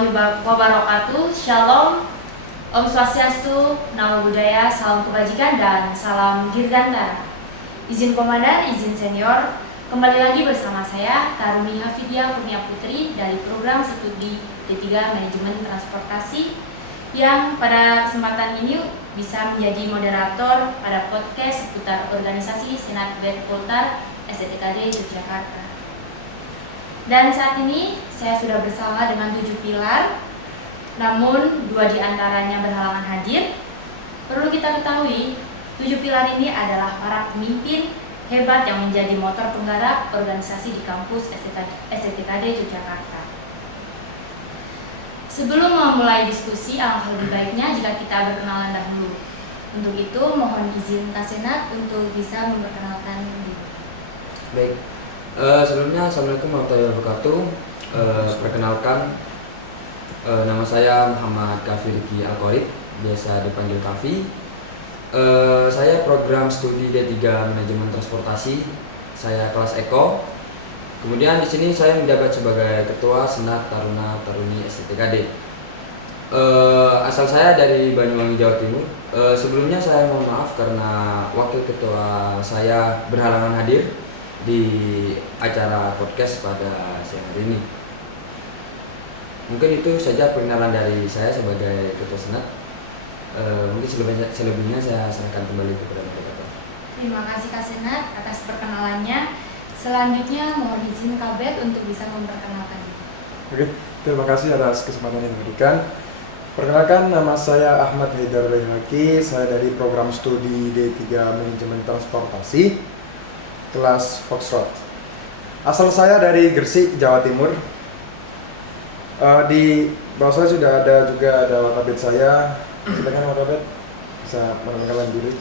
warahmatullahi wabarakatuh. Shalom, Om Swastiastu, Namo Buddhaya, salam kebajikan dan salam dirgantara. Izin komandan, izin senior, kembali lagi bersama saya Taruni Hafidia Kurnia Putri dari program studi D3 Manajemen Transportasi yang pada kesempatan ini bisa menjadi moderator pada podcast seputar organisasi Senat BET Poltar STTKD Yogyakarta. Dan saat ini saya sudah bersama dengan 7 pilar, namun 2 diantaranya berhalangan hadir. Perlu kita ketahui, 7 pilar ini adalah para pemimpin hebat yang menjadi motor penggerak organisasi di kampus STTKD Yogyakarta. Sebelum memulai diskusi, alangkah lebih baiknya jika kita berkenalan dahulu. Untuk itu, mohon izin Kak Senat untuk bisa memperkenalkan diri. Baik, sebelumnya Assalamualaikum warahmatullahi wabarakatuh. Perkenalkan, nama saya Muhammad Kafi Riki Alqorib, biasa dipanggil Kafi. Saya program studi D3 Manajemen Transportasi, saya kelas Eko. Kemudian di sini saya menjabat sebagai Ketua Senat Taruna Taruni STTKD. Asal saya dari Banyuwangi, Jawa Timur. Sebelumnya saya mohon maaf karena wakil ketua saya berhalangan hadir di acara podcast pada siang hari ini. Mungkin itu saja perkenalan dari saya sebagai Ketua Senat. Mungkin selebihnya saya serahkan kembali kepada moderator. Terima kasih Kak Senat atas perkenalannya. Selanjutnya mohon izin Kabet untuk bisa memperkenalkan diri. Oke, terima kasih atas kesempatan yang diberikan. Perkenalkan, nama saya Ahmad Haidar Rehaki. Saya dari program studi D3 Manajemen Transportasi, kelas Foxtrot. Asal saya dari Gresik, Jawa Timur. Di bawah saya sudah ada wakabet saya. Silakan wakabet bisa mengenalkan diri.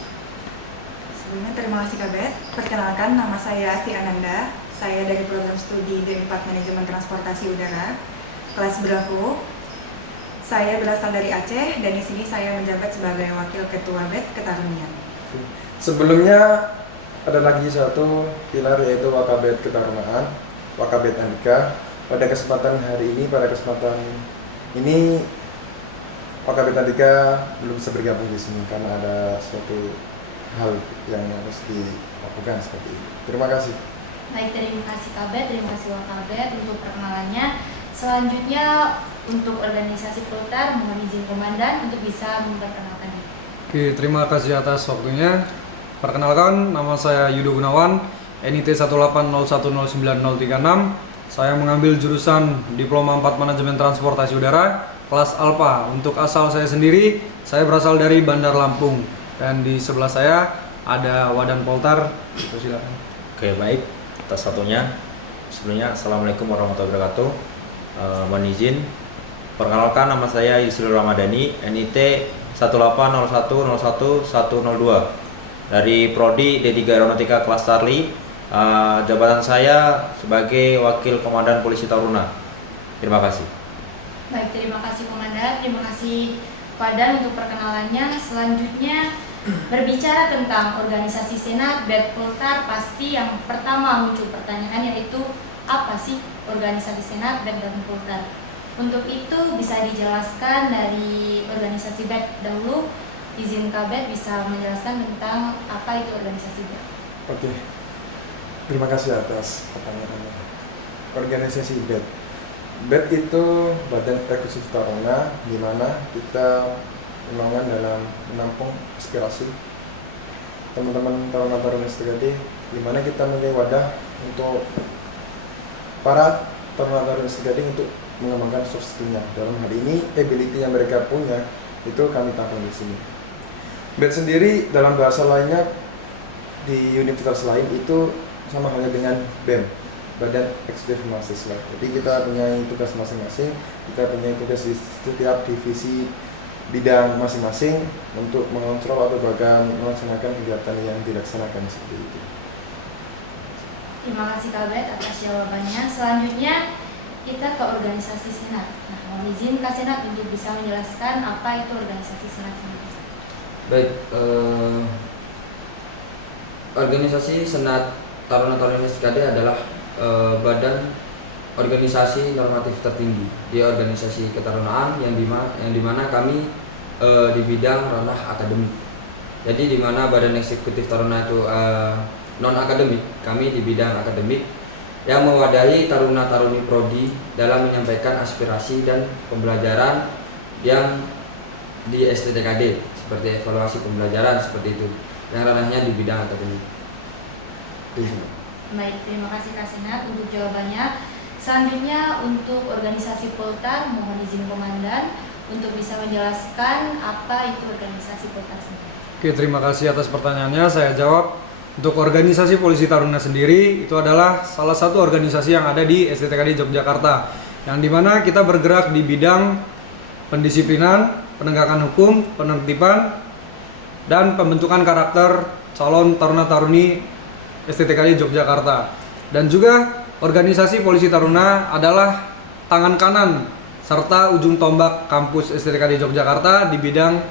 Sebelumnya terima kasih Kabet. Perkenalkan, nama saya Asti Ananda. Saya dari program studi D4 Manajemen Transportasi Udara, kelas Bravo. Saya berasal dari Aceh dan di sini saya menjabat sebagai wakil ketua BET Ketarunian. Sebelumnya ada lagi satu pilar yaitu Wakabet Ketarunaan, Wakabet Andika. Pada kesempatan ini Wakabet Andika belum bisa bergabung di sini karena ada suatu hal yang harus dilakukan seperti itu. Terima kasih. Baik, terima kasih Kabet, terima kasih Wakabet untuk perkenalannya. Selanjutnya untuk organisasi Poltar, mohon izin komandan untuk bisa memperkenalkan diri. Oke, terima kasih atas waktunya. Perkenalkan, nama saya Yudo Gunawan, NIT 180109036. Saya mengambil jurusan Diploma 4 Manajemen Transportasi Udara, kelas Alpha. Untuk asal saya sendiri, saya berasal dari Bandar Lampung. Dan di sebelah saya ada Wadan Poltar. Silakan. Oke, baik. Atas satunya, sebelumnya Assalamualaikum warahmatullahi wabarakatuh. Mohon izin, perkenalkan, nama saya Yusril Ramadhani, NIT 180101102 dari Prodi D3 Aeronautika kelas Charlie. Jabatan saya sebagai Wakil Komandan Polisi Taruna. Terima kasih. Baik, terima kasih komandan, terima kasih Padan untuk perkenalannya. Selanjutnya berbicara tentang organisasi Senat BET Poltar, pasti yang pertama muncul pertanyaan yaitu apa sih organisasi Senat BET dan Poltar? Untuk itu bisa dijelaskan dari organisasi BET dahulu. Izin Kabet bisa menjelaskan tentang apa itu organisasi BET. Oke, terima kasih atas pertanyaannya. Organisasi BET. BET itu Badan Eksekutif Taruna, di mana kita menaungan dalam menampung aspirasi teman-teman taruna-taruna STKD, di mana kita menjadi wadah untuk para taruna-taruna STKD untuk mengembangkan soft skill-nya. Dalam hal ini, ability yang mereka punya itu kami tampung di sini. BET sendiri dalam bahasa lainnya di universitas lain itu sama halnya dengan BEM, Badan Eksekutif Mahasiswa. Jadi kita punya tugas masing-masing, kita punya tugas di setiap divisi bidang masing-masing untuk mengontrol atau bahkan melaksanakan kegiatan yang dilaksanakan seperti itu. Terima kasih Kabet atas jawabannya. Selanjutnya kita ke organisasi Senat. Nah, mohon izin Kak Senat untuk bisa menjelaskan apa itu organisasi Senat sendiri. Baik, organisasi Senat Taruna Taruni STKD adalah badan organisasi normatif tertinggi di organisasi ketarunaan yang dimana kami di bidang ranah akademik. Jadi di mana Badan Eksekutif Taruna itu non akademik, kami di bidang akademik yang mewadahi taruna-taruni prodi dalam menyampaikan aspirasi dan pembelajaran yang di STTKD seperti evaluasi pembelajaran seperti itu yang ranahnya di bidang akademik. Itu. Baik, terima kasih Kak Senat untuk jawabannya. Selanjutnya untuk organisasi Poltar, mohon izin Komandan untuk bisa menjelaskan apa itu organisasi Poltar sendiri. Oke, terima kasih atas pertanyaannya. Saya jawab. Untuk organisasi Polisi Taruna sendiri itu adalah salah satu organisasi yang ada di STTKD Yogyakarta, yang dimana kita bergerak di bidang pendisiplinan, penegakan hukum, penertiban, dan pembentukan karakter calon taruna-taruni STTKD Yogyakarta. Dan juga organisasi Polisi Taruna adalah tangan kanan serta ujung tombak kampus STTKD Yogyakarta di bidang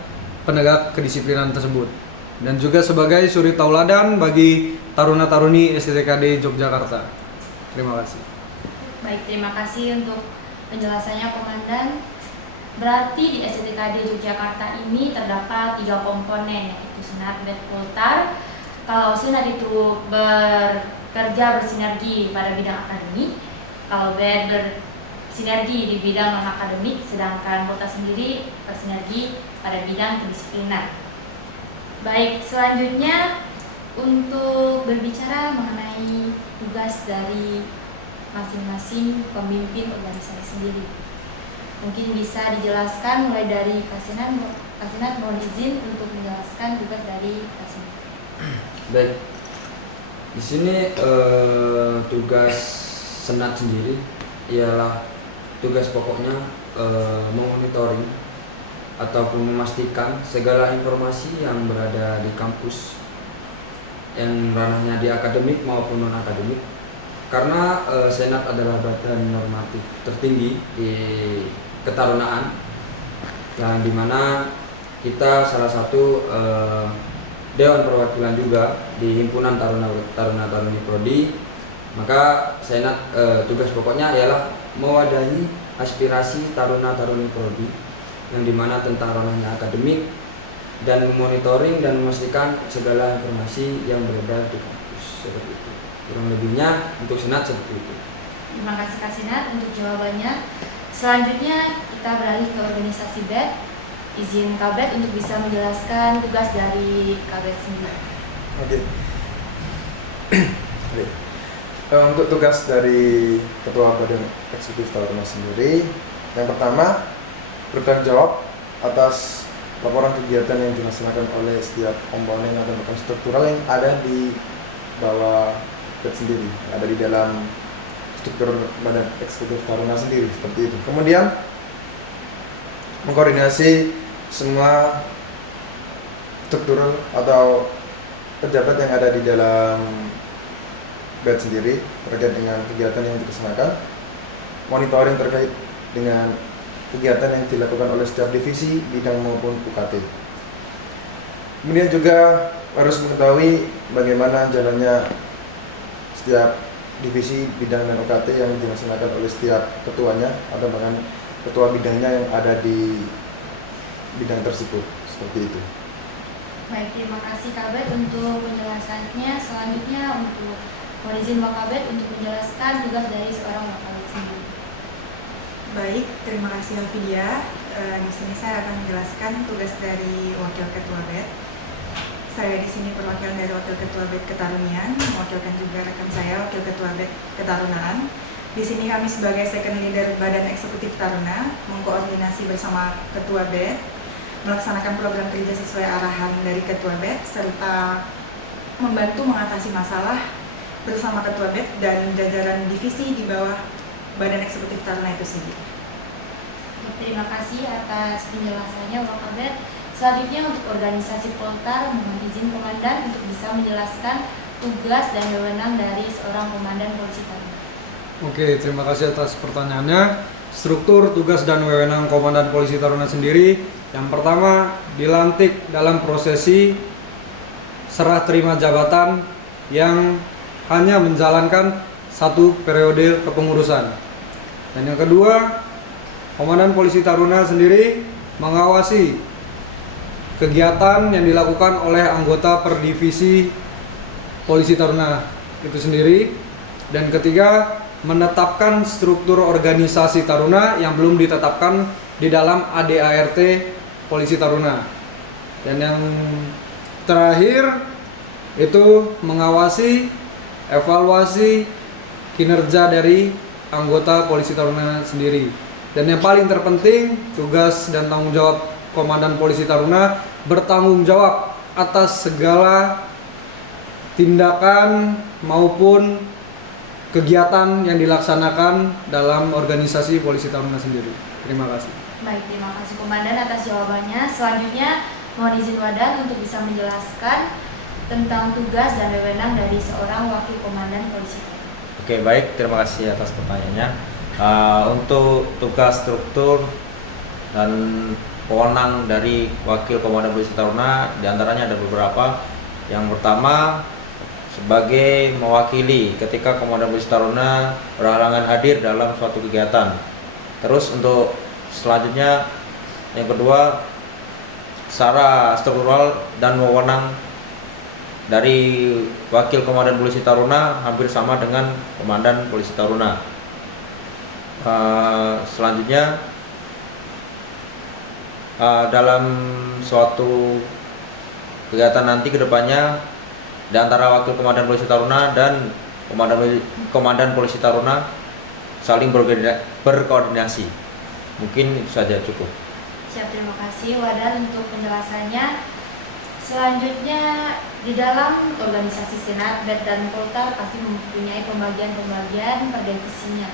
penegak kedisiplinan tersebut. Dan juga sebagai suri tauladan bagi taruna-taruni STTKD Yogyakarta. Terima kasih. Baik, terima kasih untuk penjelasannya Komandan. Berarti di STTKD Yogyakarta ini terdapat 3 komponen, yaitu Senat, Bet, Poltar. Kalau Senat itu bekerja bersinergi pada bidang akademik, kalau Bet bersinergi di bidang non-akademik, sedangkan Poltar sendiri bersinergi pada bidang kedisiplinan. Baik, selanjutnya untuk berbicara mengenai tugas dari masing-masing pemimpin organisasi sendiri. Mungkin bisa dijelaskan mulai dari Kak Senat mohon izin untuk menjelaskan tugas dari Kak Senat. Baik. Di sini tugas Senat sendiri ialah tugas pokoknya memonitoring ataupun memastikan segala informasi yang berada di kampus yang ranahnya di akademik maupun non akademik, karena Senat adalah badan normatif tertinggi di ketarunaan yang dimana kita salah satu dewan perwakilan juga di himpunan taruna-taruni prodi. Maka Senat tugas pokoknya ialah mewadahi aspirasi taruna-taruni prodi yang dimana tentang ranahnya akademik dan memonitoring dan memastikan segala informasi yang beredar di kampus seperti itu. Kurang lebihnya untuk Senat seperti itu. Terima kasih Kak Senat untuk jawabannya. Selanjutnya kita beralih ke organisasi BET. Izin Kak Bet untuk bisa menjelaskan tugas dari Kak Bet sendiri. Oke. Untuk tugas dari Ketua Badan Eksekutif Taruna sendiri, yang pertama bertanggung jawab atas laporan kegiatan yang dilaksanakan oleh setiap komponen atau struktural yang ada di bawah BET sendiri, ada di dalam struktur Badan Eksekutif Taruna sendiri, seperti itu. Kemudian mengkoordinasi semua struktur atau pejabat yang ada di dalam BET sendiri terkait dengan kegiatan yang dilaksanakan, monitoring terkait dengan kegiatan yang dilakukan oleh setiap divisi, bidang maupun UKT. Kemudian juga harus mengetahui bagaimana jalannya setiap divisi, bidang, dan UKT yang dilaksanakan oleh setiap ketuanya atau bahkan ketua bidangnya yang ada di bidang tersebut, seperti itu. Baik, terima kasih Kak Bet untuk penjelasannya. Selanjutnya untuk mohon izin Kak Bet untuk menjelaskan tugas dari seorang Wakabet sendiri. Baik, terima kasih Alfidia. Di sini saya akan menjelaskan tugas dari Wakil Ketua BET. Saya di sini perwakilan dari Wakil Ketua BET Ketarunian, mewakilkan juga rekan saya Wakil Ketua BET Ketarunaan. Di sini kami sebagai second leader Badan Eksekutif Taruna mengkoordinasi bersama Ketua BET, melaksanakan program kerja sesuai arahan dari Ketua BET, serta membantu mengatasi masalah bersama Ketua BET dan jajaran divisi di bawah Badan Eksekutif Taruna itu sendiri. Terima kasih atas penjelasannya Wakabet. Selanjutnya untuk organisasi Poltar, mohon izin Komandan untuk bisa menjelaskan tugas dan wewenang dari seorang Komandan Polisi Taruna. Oke, terima kasih atas pertanyaannya. Struktur, tugas, dan wewenang Komandan Polisi Taruna sendiri. Yang pertama, dilantik dalam prosesi serah terima jabatan yang hanya menjalankan 1 periode kepengurusan. Dan yang kedua, Komandan Polisi Taruna sendiri mengawasi kegiatan yang dilakukan oleh anggota per divisi Polisi Taruna itu sendiri. Dan ketiga, menetapkan struktur organisasi Taruna yang belum ditetapkan di dalam ADART Polisi Taruna. Dan yang terakhir itu mengawasi evaluasi kinerja dari anggota Polisi Taruna sendiri. Dan yang paling terpenting, tugas dan tanggung jawab Komandan Polisi Taruna bertanggung jawab atas segala tindakan maupun kegiatan yang dilaksanakan dalam organisasi Polisi Taruna sendiri. Terima kasih. Baik, terima kasih Komandan atas jawabannya. Selanjutnya mohon izin Wadan untuk bisa menjelaskan tentang tugas dan wewenang dari seorang wakil komandan polisi. Oke, baik, terima kasih atas pertanyaannya. Untuk tugas, struktur dan wewenang dari wakil komandan polisi Taruna diantaranya ada beberapa. Yang pertama, sebagai mewakili ketika komandan polisi Taruna berhalangan hadir dalam suatu kegiatan. Terus untuk selanjutnya, yang kedua, secara struktural dan wewenang dari wakil komandan polisi Taruna hampir sama dengan komandan polisi Taruna. Selanjutnya, dalam suatu kegiatan nanti kedepannya, di antara wakil komandan polisi Taruna dan komandan polisi Taruna saling berkoordinasi. Mungkin itu saja, cukup. Siap, terima kasih Wadan untuk penjelasannya. Selanjutnya, di dalam organisasi Senat, BET dan Poltar pasti mempunyai pembagian-pembagian per divisinya.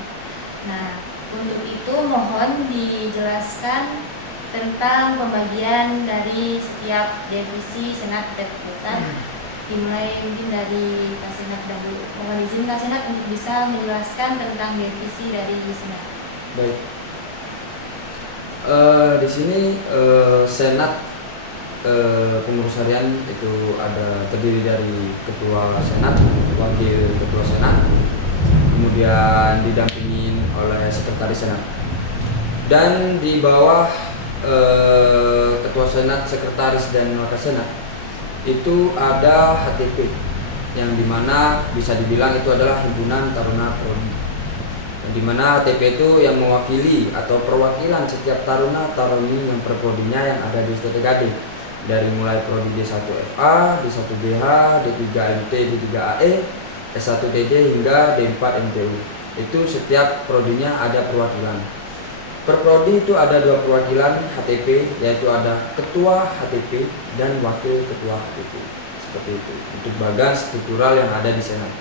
Nah, untuk itu mohon dijelaskan tentang pembagian dari setiap divisi Senat, BET, Poltar. Dimulai mungkin dari Kak Senat dahulu. Mohon izin Kak Senat untuk bisa menjelaskan tentang divisi dari Senat. Baik. Di sini Senat pengurus harian itu terdiri dari ketua Senat, wakil ketua Senat, kemudian didampingi oleh sekretaris Senat. Dan di bawah ketua Senat, sekretaris dan wakil Senat itu ada HTP yang dimana bisa dibilang itu adalah Himpunan Taruna Prodi. Di mana HTP itu yang mewakili atau perwakilan setiap taruna-taruni yang perprodinya yang ada di STTKD, dari mulai prodi D1FA, D1BH, D3MT, D3AE, S1TD hingga D4MTU. Itu setiap prodinya ada perwakilan. Per prodi itu ada 2 perwakilan HTP, yaitu ada ketua HTP dan wakil ketua HTP. Seperti itu untuk bagan struktural yang ada di Senat.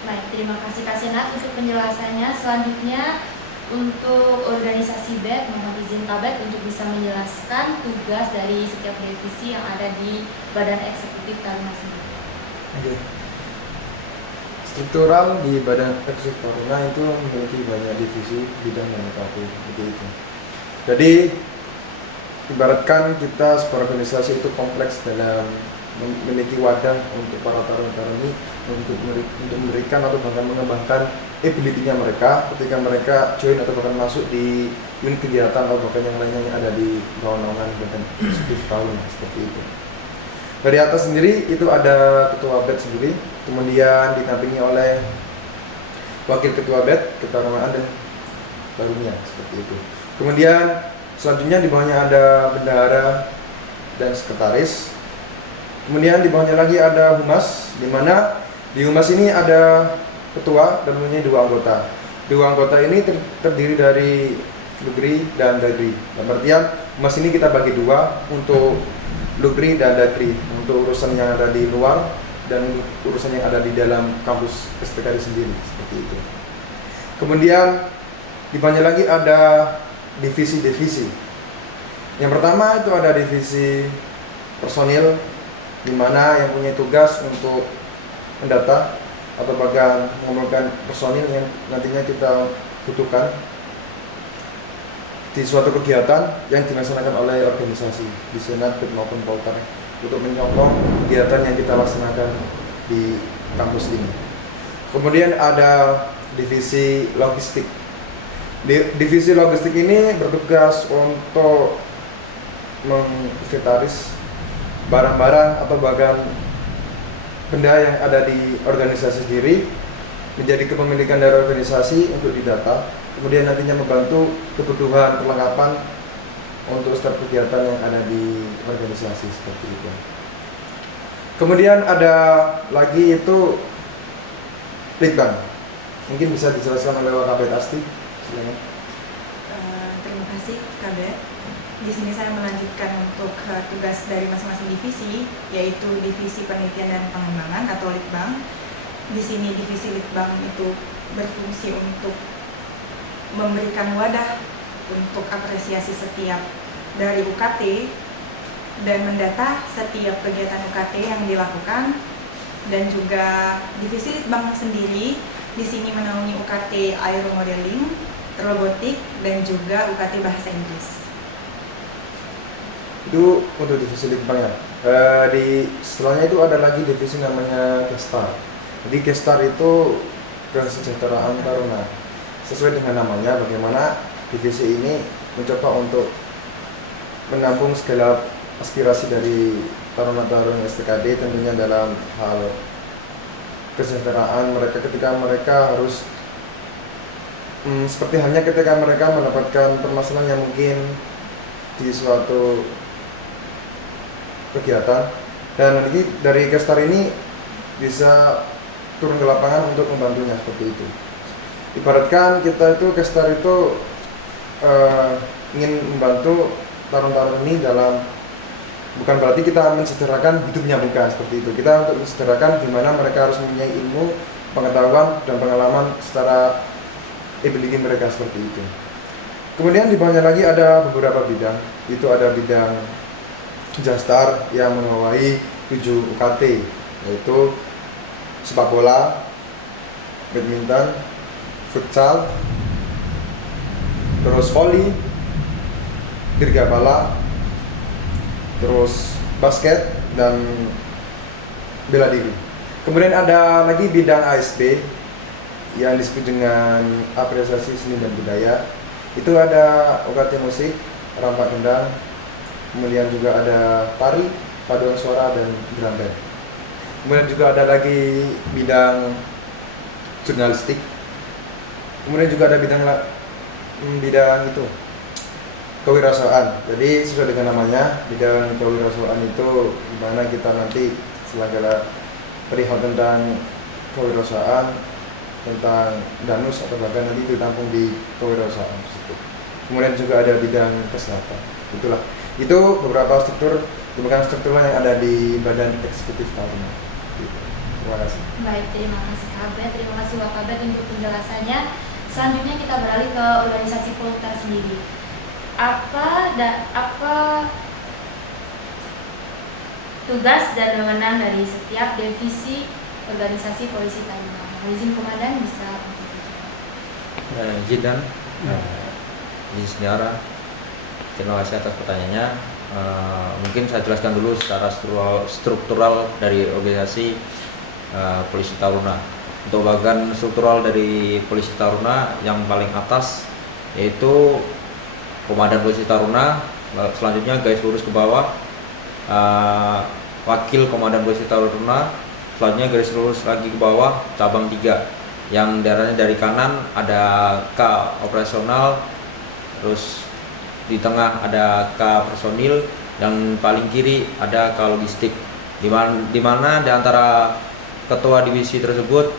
Baik, terima kasih Kak Senat untuk penjelasannya. Selanjutnya untuk organisasi BET, mohon izin Kak BET untuk bisa menjelaskan tugas dari setiap divisi yang ada di Badan Eksekutif Taruna sendiri. Oke. Struktural di Badan Eksekutif Taruna itu memiliki banyak divisi, bidang dan KP seperti itu. Jadi ibaratkan kita sebuah organisasi itu kompleks dalam memiliki wadah untuk para taruna-taruni untuk memberikan atau bahkan mengembangkan ability-nya mereka ketika mereka join atau bahkan masuk di unit kegiatan atau bahkan yang lainnya yang ada di naungan Badan Eksekutif Taruna seperti itu. Dari atas sendiri itu ada ketua BET sendiri, kemudian dinampingi oleh wakil ketua BET, ketarunaan dan barunya seperti itu. Kemudian selanjutnya di bawahnya ada bendahara dan sekretaris. Kemudian di bawahnya lagi ada humas, di mana di humas ini ada ketua dan mempunyai 2 anggota. 2 anggota ini terdiri dari Lugri dan Dagri. Dalam artian humas ini kita bagi 2 untuk Lugri dan Dagri, untuk urusan yang ada di luar dan urusan yang ada di dalam kampus STKD sendiri seperti itu. Kemudian di bawahnya lagi ada divisi-divisi. Yang pertama itu ada divisi personil, di mana yang punya tugas untuk mendata atau bahkan mengumpulkan personil yang nantinya kita butuhkan di suatu kegiatan yang dilaksanakan oleh organisasi di Senat maupun Poltar untuk menyokong kegiatan yang kita laksanakan di kampus ini. Kemudian ada divisi logistik. Divisi logistik ini bertugas untuk menginventaris barang-barang atau bahkan benda yang ada di organisasi sendiri menjadi kepemilikan dari organisasi untuk didata, kemudian nantinya membantu kebutuhan perlengkapan untuk setiap kegiatan yang ada di organisasi seperti itu. Kemudian ada lagi itu Litbang, mungkin bisa dijelaskan oleh Wakabet Asti. Silakan. Terima kasih Kabet. Di sini saya melanjutkan untuk tugas dari masing-masing divisi, yaitu divisi penelitian dan pengembangan atau Litbang. Di sini divisi Litbang itu berfungsi untuk memberikan wadah untuk apresiasi setiap dari UKT dan mendata setiap kegiatan UKT yang dilakukan, dan juga divisi Litbang sendiri di sini menaungi UKT aeromodeling, robotik, dan juga UKT bahasa Inggris. Itu untuk divisi Litbang ya. Setelahnya itu ada lagi divisi namanya Gestar. Jadi Gestar itu kesejahteraan taruna. Sesuai dengan namanya, bagaimana divisi ini mencoba untuk menampung segala aspirasi dari taruna-taruna STKD, tentunya dalam hal kesejahteraan mereka ketika mereka harus seperti halnya ketika mereka mendapatkan permasalahan yang mungkin di suatu kegiatan, dan nanti dari Gestar ini bisa turun ke lapangan untuk membantunya seperti itu. Ibaratkan kita itu Gestar itu ingin membantu taruna-taruna ini dalam, bukan berarti kita mensederakan hidupnya, bukan seperti itu. Kita untuk mensederakan gimana mereka harus mempunyai ilmu, pengetahuan, dan pengalaman secara ability mereka seperti itu. Kemudian di bawahnya lagi ada beberapa bidang. Itu ada bidang Jastar yang membawahi 7 UKT, yaitu sepak bola, badminton, futsal, terus volley, dirgabala, terus basket, dan bela diri. Kemudian ada lagi bidang ASB yang disebut dengan apresiasi seni dan budaya. Itu ada UKT musik, rampak gendang, kemudian juga ada tari, paduan suara, dan drum band. Kemudian juga ada lagi bidang jurnalistik. Kemudian juga ada bidang itu kewirausahaan. Jadi sesuai dengan namanya, bidang kewirausahaan itu dimana kita nanti selangkah perihal tentang kewirausahaan, tentang danus atau bahkan nanti ditampung di kewirausahaan tersebut. Kemudian juga ada bidang kesehatan. Itulah. Itu beberapa struktur yang ada di Badan Eksekutif Taruna. Terima kasih. Baik, terima kasih Kabet, terima kasih Wakabet untuk penjelasannya. Selanjutnya kita beralih ke organisasi Polter sendiri. Apa tugas dan wewenang dari setiap divisi organisasi Polisi Taruna? Izin Komandan bisa. Izin dan izin saudara. Terima kasih atas pertanyaannya. Mungkin saya jelaskan dulu secara struktural dari organisasi Polisi Taruna. Untuk bagian struktural dari Polisi Taruna yang paling atas yaitu Komandan Polisi Taruna, selanjutnya garis lurus ke bawah Wakil Komandan Polisi Taruna, selanjutnya garis lurus lagi ke bawah cabang 3 yang daerahnya dari kanan ada K operasional, terus di tengah ada K personil, dan paling kiri ada K logistik. Di mana di antara ketua divisi tersebut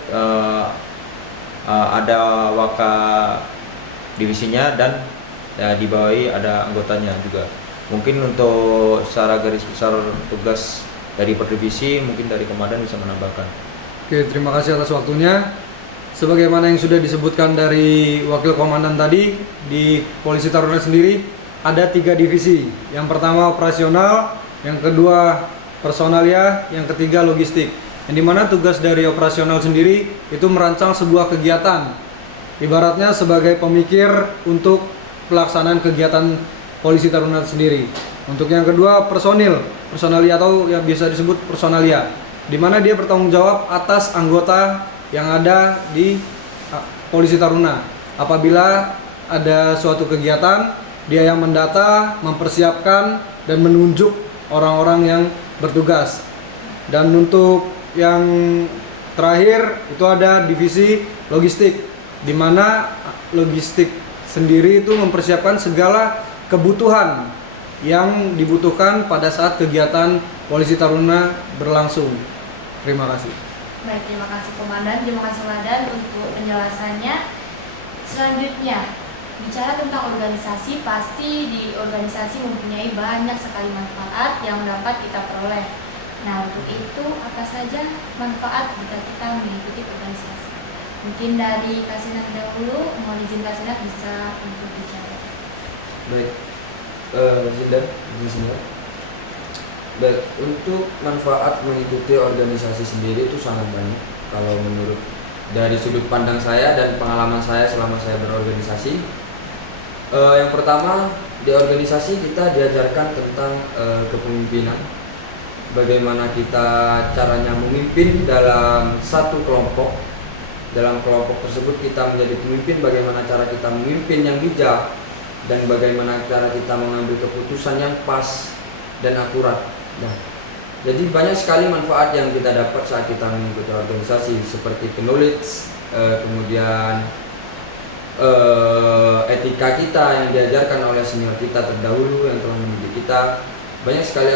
ada waka divisinya, dan di bawahi ada anggotanya juga. Mungkin untuk secara garis besar tugas dari per divisi mungkin dari komandan bisa menambahkan. Oke, terima kasih atas waktunya. Sebagaimana yang sudah disebutkan dari wakil komandan tadi, di Polisi Taruna sendiri ada 3 divisi. Yang pertama operasional, yang kedua personalia, yang ketiga logistik. Yang dimana tugas dari operasional sendiri itu merancang sebuah kegiatan, ibaratnya sebagai pemikir untuk pelaksanaan kegiatan Polisi Taruna sendiri. Untuk yang kedua personalia atau yang biasa disebut personalia, dimana dia bertanggung jawab atas anggota yang ada di Polisi Taruna. Apabila ada suatu kegiatan, dia yang mendata, mempersiapkan, dan menunjuk orang-orang yang bertugas. Dan untuk yang terakhir itu ada divisi logistik, di mana logistik sendiri itu mempersiapkan segala kebutuhan yang dibutuhkan pada saat kegiatan Polisi Taruna berlangsung. Terima kasih. Baik, terima kasih Komandan, terima kasih Ladan untuk penjelasannya. Selanjutnya, bicara tentang organisasi, pasti di organisasi mempunyai banyak sekali manfaat yang dapat kita peroleh. Nah, untuk itu apa saja manfaat jika kita mengikuti organisasi? Mungkin dari Kasinat dahulu, mohon izin Kasinat bisa untuk bicara. Baik, izin. Baik, untuk manfaat mengikuti organisasi sendiri itu sangat banyak. Kalau menurut dari sudut pandang saya dan pengalaman saya selama saya berorganisasi, yang pertama di organisasi kita diajarkan tentang kepemimpinan. Bagaimana kita caranya memimpin dalam satu kelompok. Dalam kelompok tersebut kita menjadi pemimpin, bagaimana cara kita memimpin yang bijak dan bagaimana cara kita mengambil keputusan yang pas dan akurat. Nah, jadi banyak sekali manfaat yang kita dapat saat kita mengikuti organisasi, seperti knowledge, kemudian etika kita yang diajarkan oleh senior kita terdahulu yang telah mendidik kita. Banyak sekali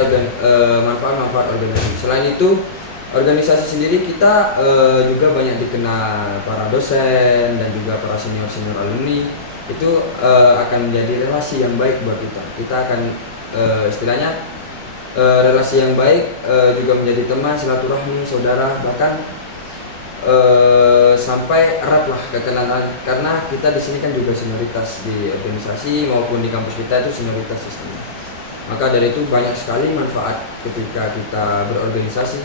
manfaat-manfaat organisasi. Selain itu, organisasi sendiri kita juga banyak dikenal para dosen dan juga para senior-senior alumni. Itu akan menjadi relasi yang baik buat kita. Kita akan istilahnya relasi yang baik, juga menjadi teman, silaturahmi, saudara, bahkan sampai erat lah kekenalan, karena kita di sini kan juga senioritas di organisasi maupun di kampus kita itu senioritas sistemnya. Maka dari itu banyak sekali manfaat ketika kita berorganisasi.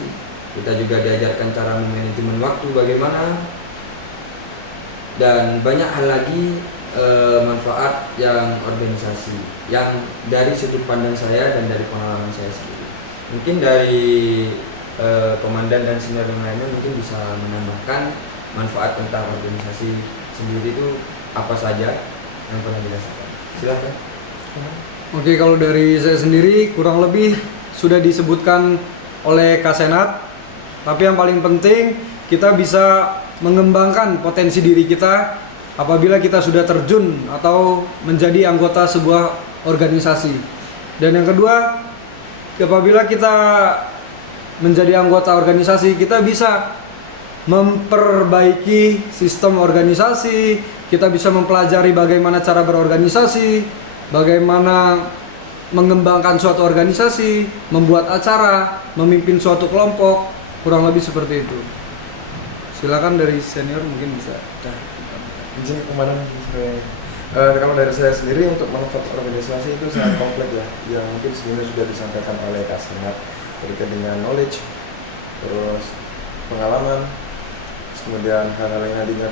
Kita juga diajarkan cara memanajemen waktu bagaimana, dan banyak hal lagi manfaat yang organisasi yang dari sudut pandang saya dan dari pengalaman saya sendiri. Mungkin dari komandan dan senior yang lainnya mungkin bisa menambahkan manfaat tentang organisasi sendiri itu apa saja yang pernah dirasakan. Silakan. Oke, kalau dari saya sendiri kurang lebih sudah disebutkan oleh Kasenat. Tapi yang paling penting kita bisa mengembangkan potensi diri kita apabila kita sudah terjun atau menjadi anggota sebuah organisasi. Dan yang kedua, apabila kita menjadi anggota organisasi, kita bisa memperbaiki sistem organisasi, kita bisa mempelajari bagaimana cara berorganisasi, bagaimana mengembangkan suatu organisasi, membuat acara, memimpin suatu kelompok, kurang lebih seperti itu. Silakan dari senior mungkin bisa. Izin kemarin kalau dari saya sendiri untuk manfaat organisasi itu sangat kompleks ya, yang mungkin sebelumnya sudah disampaikan oleh Kak Senat terkait dengan knowledge, terus pengalaman, kemudian hal-hal yang hadirnya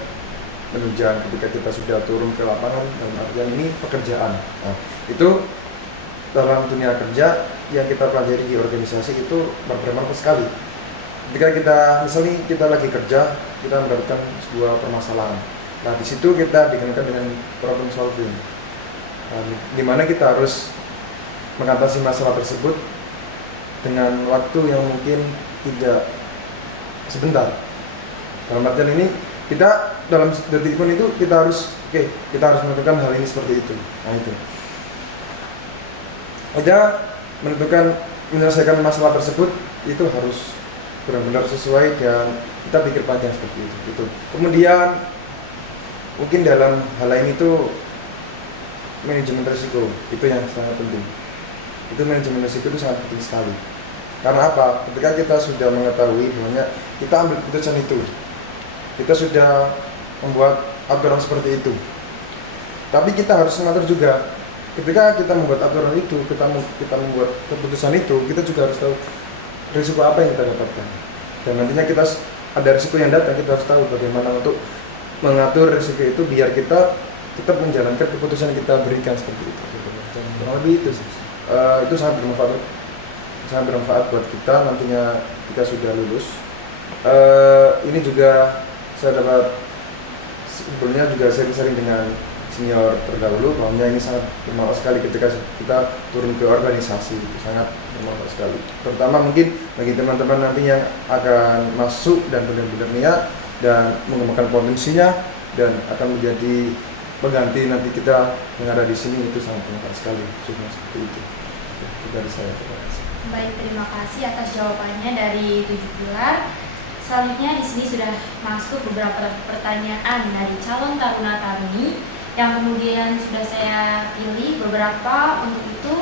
penunjang ketika kita sudah turun ke lapangan, dan artian ini pekerjaan. Nah, itu dalam dunia kerja yang kita pelajari di organisasi itu bermanfaat sekali. Ketika kita misalnya kita lagi kerja, kita mendapatkan sebuah permasalahan. Nah, di situ kita dikenakan dengan problem solving, di mana kita harus mengatasi masalah tersebut dengan waktu yang mungkin tidak sebentar. Dalam artian ini kita dalam detik pun itu kita harus kita harus melakukan hal ini seperti itu. Nah, itu aja menyelesaikan masalah tersebut itu harus benar-benar sesuai dan kita pikir panjang seperti itu. Gitu. Kemudian mungkin dalam hal lain itu manajemen risiko itu yang sangat penting. Itu manajemen risiko itu sangat penting sekali. Karena apa? Ketika kita sudah mengetahui bahwa kita ambil keputusan itu, kita sudah membuat aturan seperti itu. Tapi kita harus mengatur juga. Ketika kita membuat aturan itu, kita membuat keputusan itu, kita juga harus tahu risiko apa yang kita dapatkan. Dan nantinya kita ada risiko yang datang, kita harus tahu bagaimana untuk mengatur risiko itu biar kita tetap menjalankan keputusan yang kita berikan seperti itu. Kurang lebih itu sih. Itu sangat bermanfaat buat kita nantinya kita sudah lulus. Ini juga saya dapat sebelumnya juga sering dengan senior terdahulu, bahwanya ini sangat bermanfaat sekali ketika kita turun ke organisasi, itu sangat bermanfaat sekali. Terutama mungkin bagi teman-teman nanti yang akan masuk dan benar-benar niat dan mengembangkan potensinya dan akan menjadi pengganti nanti kita yang ada di sini, itu sangat bermanfaat sekali. Cuma seperti itu. Itu dari saya. Terima kasih. Baik, terima kasih atas jawabannya dari 7 pilar. Selanjutnya di sini sudah masuk beberapa pertanyaan dari calon taruna taruni yang kemudian sudah saya pilih beberapa. Untuk itu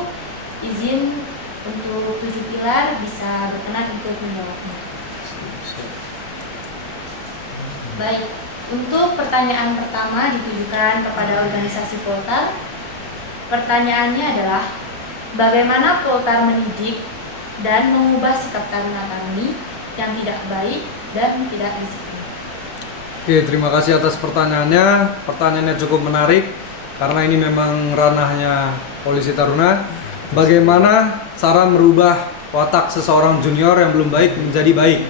izin untuk 7 pilar bisa berkenan untuk menjawabnya. Baik, untuk pertanyaan pertama ditujukan kepada organisasi Poltar. Pertanyaannya adalah bagaimana Poltar mendidik dan mengubah sikap taruna taruni yang tidak baik dan tidak disiplin. Oke, terima kasih atas pertanyaannya. Pertanyaannya cukup menarik karena ini memang ranahnya Polisi Taruna. Bagaimana cara merubah watak seseorang junior yang belum baik menjadi baik?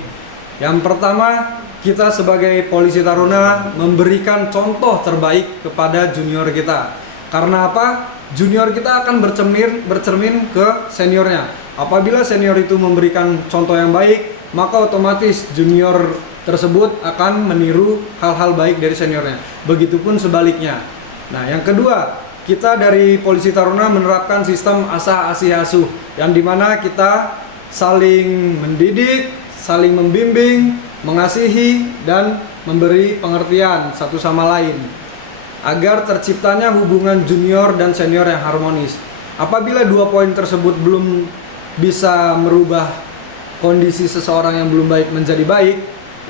Yang pertama, kita sebagai Polisi Taruna memberikan contoh terbaik kepada junior kita. Karena apa? Junior kita akan bercermin ke seniornya. Apabila senior itu memberikan contoh yang baik, maka otomatis junior tersebut akan meniru hal-hal baik dari seniornya. Begitupun sebaliknya. Nah, yang kedua, kita dari Polisi Taruna menerapkan sistem asah asih asuh, yang dimana kita saling mendidik, saling membimbing, mengasihi, dan memberi pengertian satu sama lain agar terciptanya hubungan junior dan senior yang harmonis. Apabila 2 poin tersebut belum bisa merubah kondisi seseorang yang belum baik menjadi baik,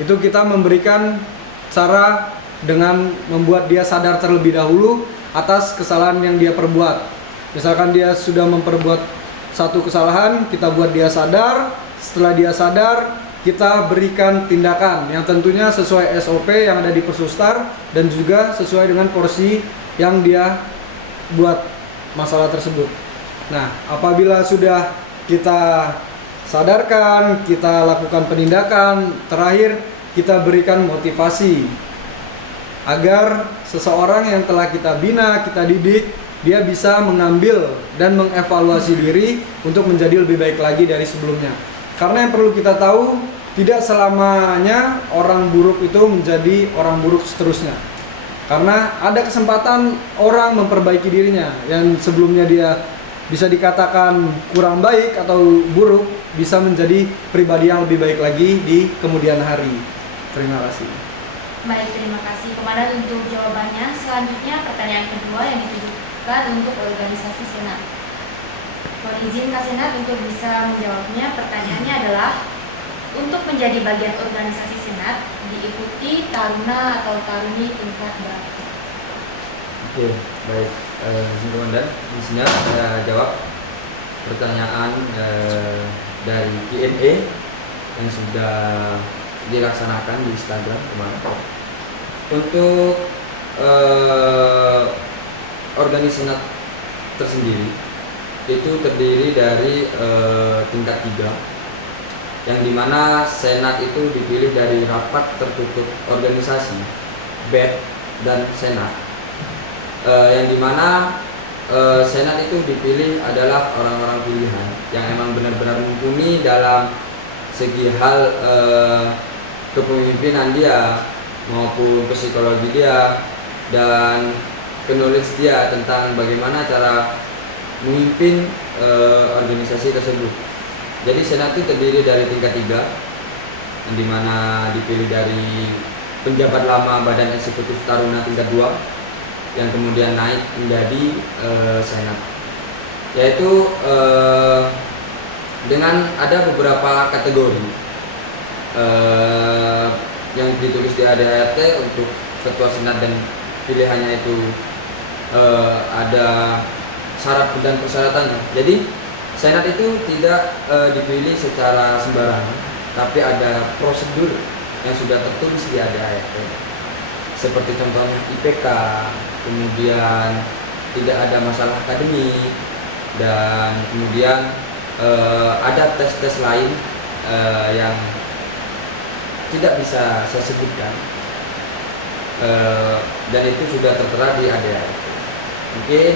itu kita memberikan cara dengan membuat dia sadar terlebih dahulu atas kesalahan yang dia perbuat. Misalkan dia sudah memperbuat satu kesalahan, kita buat dia sadar. Setelah dia sadar, kita berikan tindakan yang tentunya sesuai SOP yang ada di Persustar dan juga sesuai dengan porsi yang dia buat masalah tersebut. Nah, apabila sudah kita sadarkan, kita lakukan penindakan, terakhir kita berikan motivasi agar seseorang yang telah kita bina, kita didik, dia bisa mengambil dan mengevaluasi diri untuk menjadi lebih baik lagi dari sebelumnya. Karena yang perlu kita tahu, tidak selamanya orang buruk itu menjadi orang buruk seterusnya. Karena ada kesempatan orang memperbaiki dirinya yang sebelumnya dia bisa dikatakan kurang baik atau buruk, bisa menjadi pribadi yang lebih baik lagi di kemudian hari. Terima kasih. Baik, terima kasih Komandan untuk jawabannya. Selanjutnya pertanyaan kedua yang ditujukan untuk organisasi Senat. Mohon izin Kak Senat untuk bisa menjawabnya. Pertanyaannya adalah, untuk menjadi bagian organisasi Senat diikuti taruna atau taruni tingkat berapa? Oke, baik. Izin Komandan, di sini saya jawab pertanyaan dari Q&A yang sudah dilaksanakan di Instagram kemarin. Untuk organisasi Senat tersendiri itu terdiri dari tingkat 3, yang dimana Senat itu dipilih dari rapat tertutup organisasi, BET dan Senat, yang dimana Senat itu dipilih adalah orang-orang pilihan yang emang benar-benar mumpuni dalam segi hal kepemimpinan dia maupun psikologi dia dan knowledge dia tentang bagaimana cara memimpin organisasi tersebut. Jadi Senat itu terdiri dari tingkat 3, yang dimana dipilih dari penjabat lama Badan Eksekutif Taruna tingkat 2 yang kemudian naik menjadi Senat, yaitu dengan ada beberapa kategori yang ditulis di ADART untuk ketua Senat, dan pilihannya itu ada syarat dan persyaratannya. Jadi Senat itu tidak dipilih secara sembarangan, tapi ada prosedur yang sudah tertulis di ADART. Seperti contohnya IPK, kemudian tidak ada masalah akademik, dan kemudian ada tes-tes lain yang tidak bisa saya sebutkan, dan itu sudah tertera di ADART. Mungkin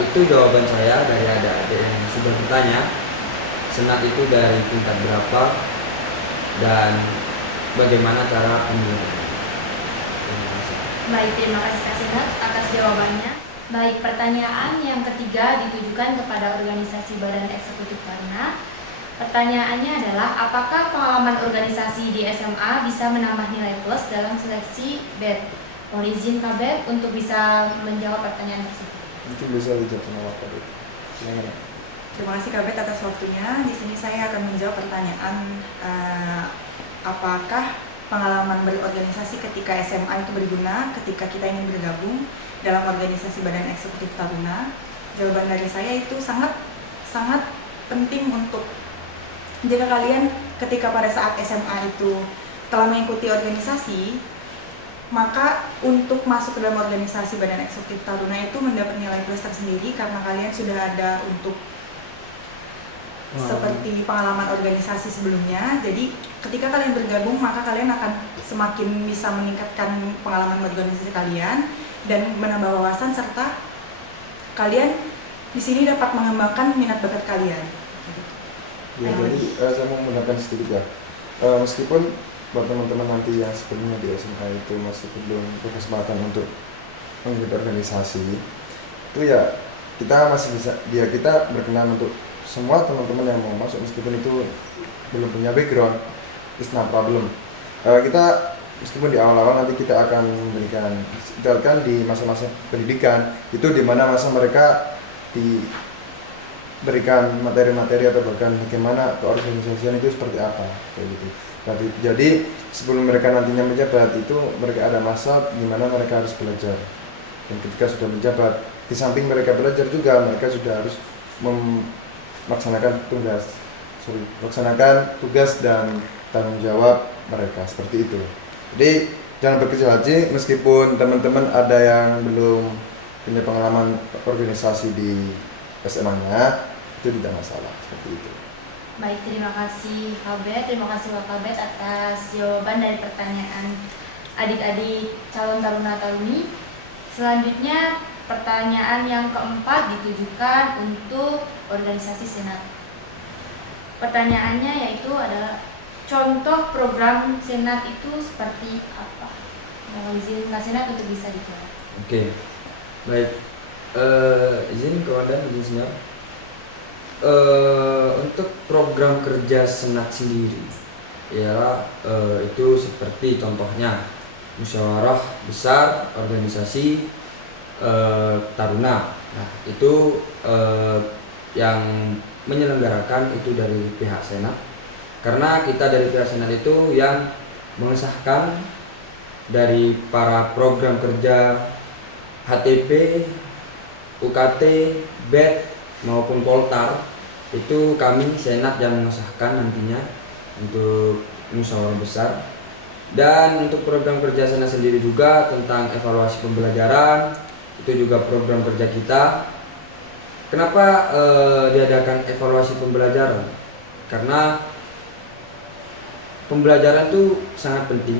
itu jawaban saya dari adik-adik yang sudah bertanya. Senat itu dari tingkat berapa dan bagaimana cara pemilihannya. Terima kasih. Baik, terima kasih Kak Senat atas jawabannya. Baik, pertanyaan yang ketiga ditujukan kepada organisasi Badan Eksekutif Taruna. Pertanyaannya adalah, apakah pengalaman organisasi di SMA bisa menambah nilai plus dalam seleksi BED? Mohon izin Kak Bet untuk bisa menjawab pertanyaan tersebut. Mungkin bisa dijawab sama Bapak itu. Silakan. Terima kasih Kak Bet atas waktunya. Di sini saya akan menjawab pertanyaan apakah pengalaman berorganisasi ketika SMA itu berguna ketika kita ingin bergabung dalam organisasi Badan Eksekutif Taruna. Jawaban dari saya itu sangat penting untuk jika kalian ketika pada saat SMA itu telah mengikuti organisasi, maka untuk masuk ke dalam organisasi Badan Eksekutif Taruna itu mendapat nilai plus tersendiri karena kalian sudah ada untuk seperti pengalaman organisasi sebelumnya. Jadi ketika kalian bergabung maka kalian akan semakin bisa meningkatkan pengalaman organisasi kalian dan menambah wawasan serta kalian di sini dapat mengembangkan minat bakat kalian. Ya, jadi saya mau menambahkan sedikit ya. Meskipun buat teman-teman nanti yang sebelumnya di SMA itu masih belum berkesempatan untuk mengikuti organisasi, itu ya kita masih bisa, kita berkenan untuk semua teman-teman yang mau masuk meskipun itu belum punya background, it's no problem. Kita meskipun di awal-awal nanti kita akan memberikan, misalkan di masa-masa pendidikan itu di mana masa mereka diberikan materi-materi atau bahkan bagaimana keorganisasian itu seperti apa kayak gitu. Jadi sebelum mereka nantinya menjabat itu mereka ada masa di mana mereka harus belajar, dan ketika sudah menjabat di samping mereka belajar juga mereka sudah harus melaksanakan tugas dan tanggung jawab mereka seperti itu. Jadi jangan berkecil hati meskipun teman-teman ada yang belum punya pengalaman organisasi di SMA-nya, itu tidak masalah seperti itu. Baik, terima kasih Kak Bet, terima kasih Kak Bet atas jawaban dari pertanyaan adik-adik calon taruna-taruni. Selanjutnya pertanyaan yang keempat ditujukan untuk organisasi Senat. Pertanyaannya yaitu adalah, contoh program Senat itu seperti apa? Mohon izin Kak Senat untuk bisa dijawab. Oke, baik. Izin Komandan, izin Senior. Untuk program kerja Senat sendiri, ya itu seperti contohnya musyawarah besar organisasi Taruna. Nah, itu yang menyelenggarakan itu dari pihak Senat, karena kita dari pihak Senat itu yang mengesahkan dari para program kerja HTP, UKT, BED maupun Poltar, itu kami Senat yang mengesahkan nantinya untuk musyawarah besar. Dan untuk program kerja Senat sendiri juga tentang evaluasi pembelajaran, itu juga program kerja kita. Kenapa diadakan evaluasi pembelajaran? Karena pembelajaran itu sangat penting,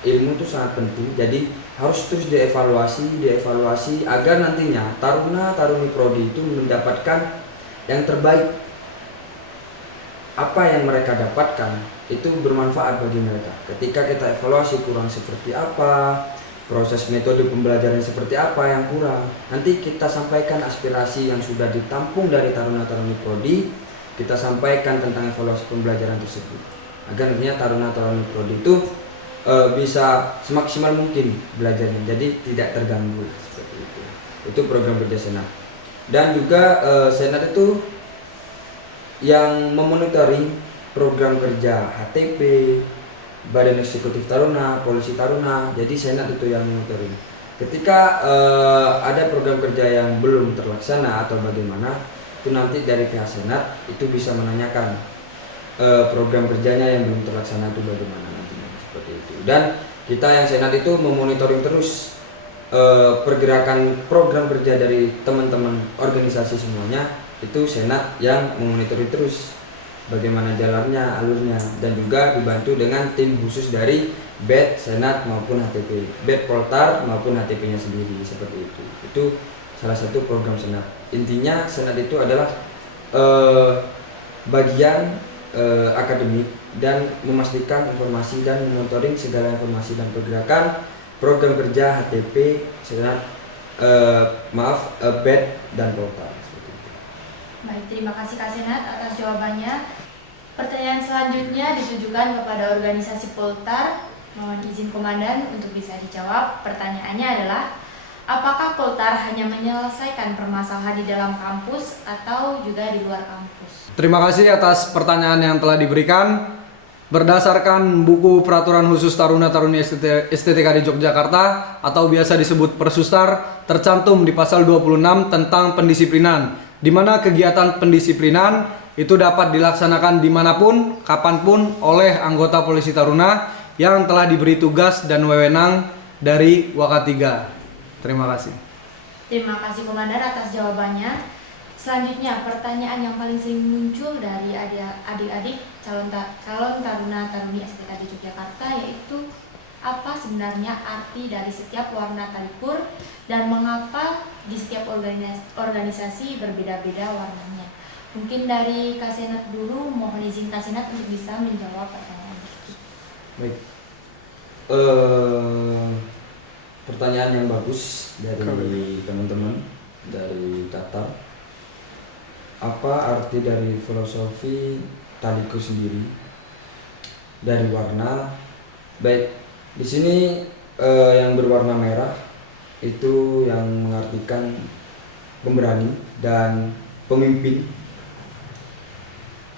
ilmu itu sangat penting, jadi harus terus dievaluasi agar nantinya taruna-taruni prodi itu mendapatkan yang terbaik. Apa yang mereka dapatkan itu bermanfaat bagi mereka. Ketika kita evaluasi kurang seperti apa, proses metode pembelajaran seperti apa yang kurang, nanti kita sampaikan aspirasi yang sudah ditampung dari taruna-taruni prodi, kita sampaikan tentang evaluasi pembelajaran tersebut, agar nantinya taruna-taruni prodi itu bisa semaksimal mungkin belajarnya, jadi tidak terganggu seperti itu. Itu program kerja Senat. Dan juga Senat itu yang memonitoring program kerja HTP, Badan Eksekutif Taruna, Polisi Taruna. Jadi Senat itu yang monitoring. Ketika ada program kerja yang belum terlaksana atau bagaimana, itu nanti dari pihak Senat itu bisa menanyakan program kerjanya yang belum terlaksana itu bagaimana nantinya, seperti itu. Dan kita yang Senat itu memonitoring terus pergerakan program kerja dari teman-teman organisasi semuanya, itu Senat yang memonitori terus bagaimana jalannya, alurnya, dan juga dibantu dengan tim khusus dari BET, Senat maupun HTP, BET Poltar maupun HTP-nya sendiri, seperti itu. Itu salah satu program Senat. Intinya Senat itu adalah bagian akademik dan memastikan informasi dan memonitoring segala informasi dan pergerakan program kerja HTP, Senat, BET dan Poltar. Baik, terima kasih Kak Senat atas jawabannya. Pertanyaan selanjutnya ditujukan kepada organisasi Poltar. Mohon izin Komandan untuk bisa dijawab. Pertanyaannya adalah, apakah Poltar hanya menyelesaikan permasalahan di dalam kampus atau juga di luar kampus? Terima kasih atas pertanyaan yang telah diberikan. Berdasarkan buku Peraturan Khusus Taruna-Taruni STTK di Yogyakarta atau biasa disebut Persustar, tercantum di pasal 26 tentang pendisiplinan, di mana kegiatan pendisiplinan itu dapat dilaksanakan dimanapun, kapanpun oleh anggota Polisi Taruna yang telah diberi tugas dan wewenang dari Wakatiga. Terima kasih. Terima kasih Komandan atas jawabannya. Selanjutnya, pertanyaan yang paling sering muncul dari adik-adik calon taruna-taruni STTK di Yogyakarta yaitu apa sebenarnya arti dari setiap warna talikur dan mengapa di setiap organisasi berbeda-beda warnanya. Mungkin dari Kak Senat dulu, mohon izin Kak Senat untuk bisa menjawab pertanyaan tersebut. Baik, pertanyaan yang bagus dari teman-teman dari Qatar. Apa arti dari filosofi talikur sendiri dari warna? Baik, di sini yang berwarna merah itu yang mengartikan pemberani dan pemimpin,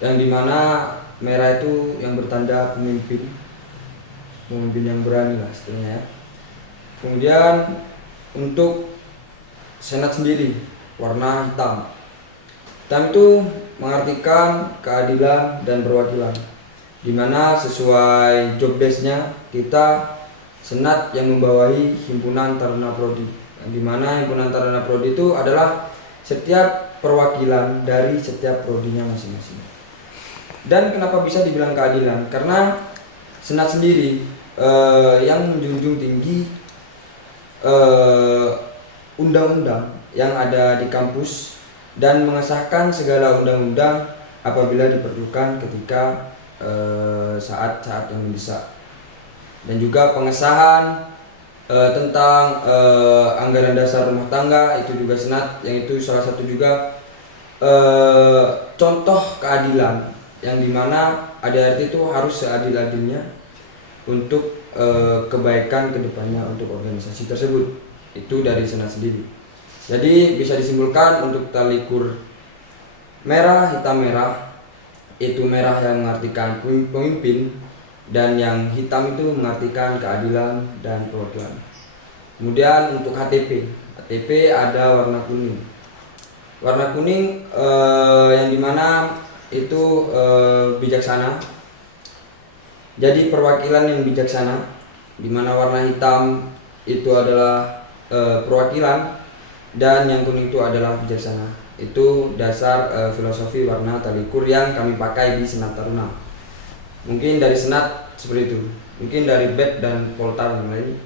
yang dimana merah itu yang bertanda pemimpin yang berani lah istilahnya ya. Kemudian untuk Senat sendiri warna hitam. Hitam itu mengartikan keadilan dan perwakilan, dimana sesuai job desk-nya kita Senat yang membawahi himpunan Taruna Prodi, dimana himpunan Taruna Prodi itu adalah setiap perwakilan dari setiap prodinya masing-masing. Dan kenapa bisa dibilang keadilan? Karena Senat sendiri yang menjunjung tinggi undang-undang yang ada di kampus dan mengesahkan segala undang-undang apabila diperlukan ketika saat-saat yang mendesak. Dan juga pengesahan tentang anggaran dasar rumah tangga itu juga Senat, yang itu salah satu juga contoh keadilan, yang dimana ADART itu harus seadil-adilnya untuk kebaikan kedepannya untuk organisasi tersebut. Itu dari Senat sendiri. Jadi bisa disimpulkan untuk talikur merah, hitam merah, itu merah yang mengartikan pemimpin dan yang hitam itu mengartikan keadilan dan perwakilan. Kemudian untuk HTP ada warna kuning. Warna kuning yang dimana itu bijaksana. Jadi perwakilan yang bijaksana, dimana warna hitam itu adalah perwakilan dan yang kuning itu adalah bijaksana. Itu dasar filosofi warna talikur yang kami pakai di Senat Taruna. Mungkin dari Senat seperti itu, mungkin dari BET dan Poltar yang lain,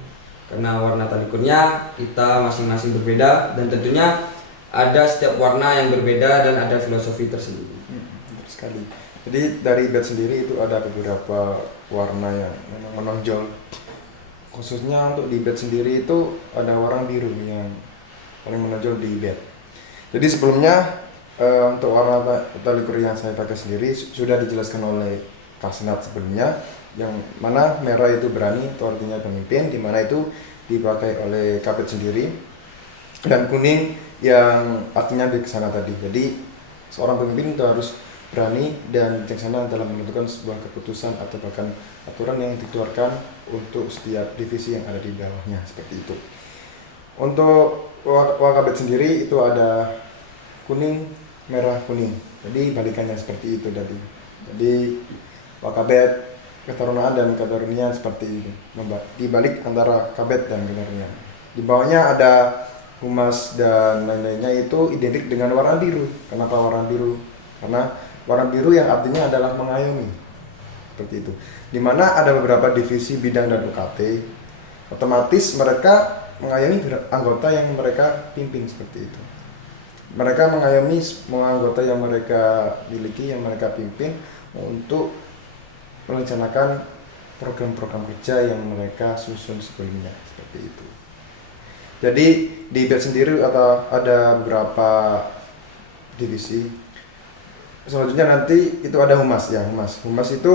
karena warna talikurnya kita masing-masing berbeda dan tentunya ada setiap warna yang berbeda dan ada filosofi tersendiri. Betul sekali. Jadi dari BET sendiri itu ada beberapa warna yang memang menonjol. Khususnya untuk di BET sendiri itu ada warna biru yang paling menonjol di BET. Jadi sebelumnya untuk warna talikur yang saya pakai sendiri sudah dijelaskan oleh Kak Senat sebelumnya, yang mana merah itu berani itu artinya pemimpin, di mana itu dipakai oleh Kabet sendiri, dan kuning yang artinya bijaksana tadi. Jadi seorang pemimpin itu harus berani dan bijaksana dalam menentukan sebuah keputusan atau bahkan aturan yang dikeluarkan untuk setiap divisi yang ada di bawahnya, seperti itu. Untuk Wakabet sendiri itu ada kuning, merah, kuning. Jadi balikannya seperti itu tadi. Jadi Wakabet, ketarunaan dan ketarunian seperti itu. Dibalik antara kabet dan ketarunian. Di bawahnya ada humas dan lain-lainnya itu identik dengan warna biru. Kenapa warna biru? Karena Warna biru yang artinya adalah mengayomi, seperti itu. Dimana ada beberapa divisi bidang dan UKT, otomatis mereka mengayomi anggota yang mereka pimpin, seperti itu. Mereka mengayomi anggota yang mereka miliki, yang mereka pimpin untuk merencanakan program-program kerja yang mereka susun sebelumnya, seperti itu. Jadi di BET sendiri ada beberapa divisi. Selanjutnya nanti itu ada humas ya, humas itu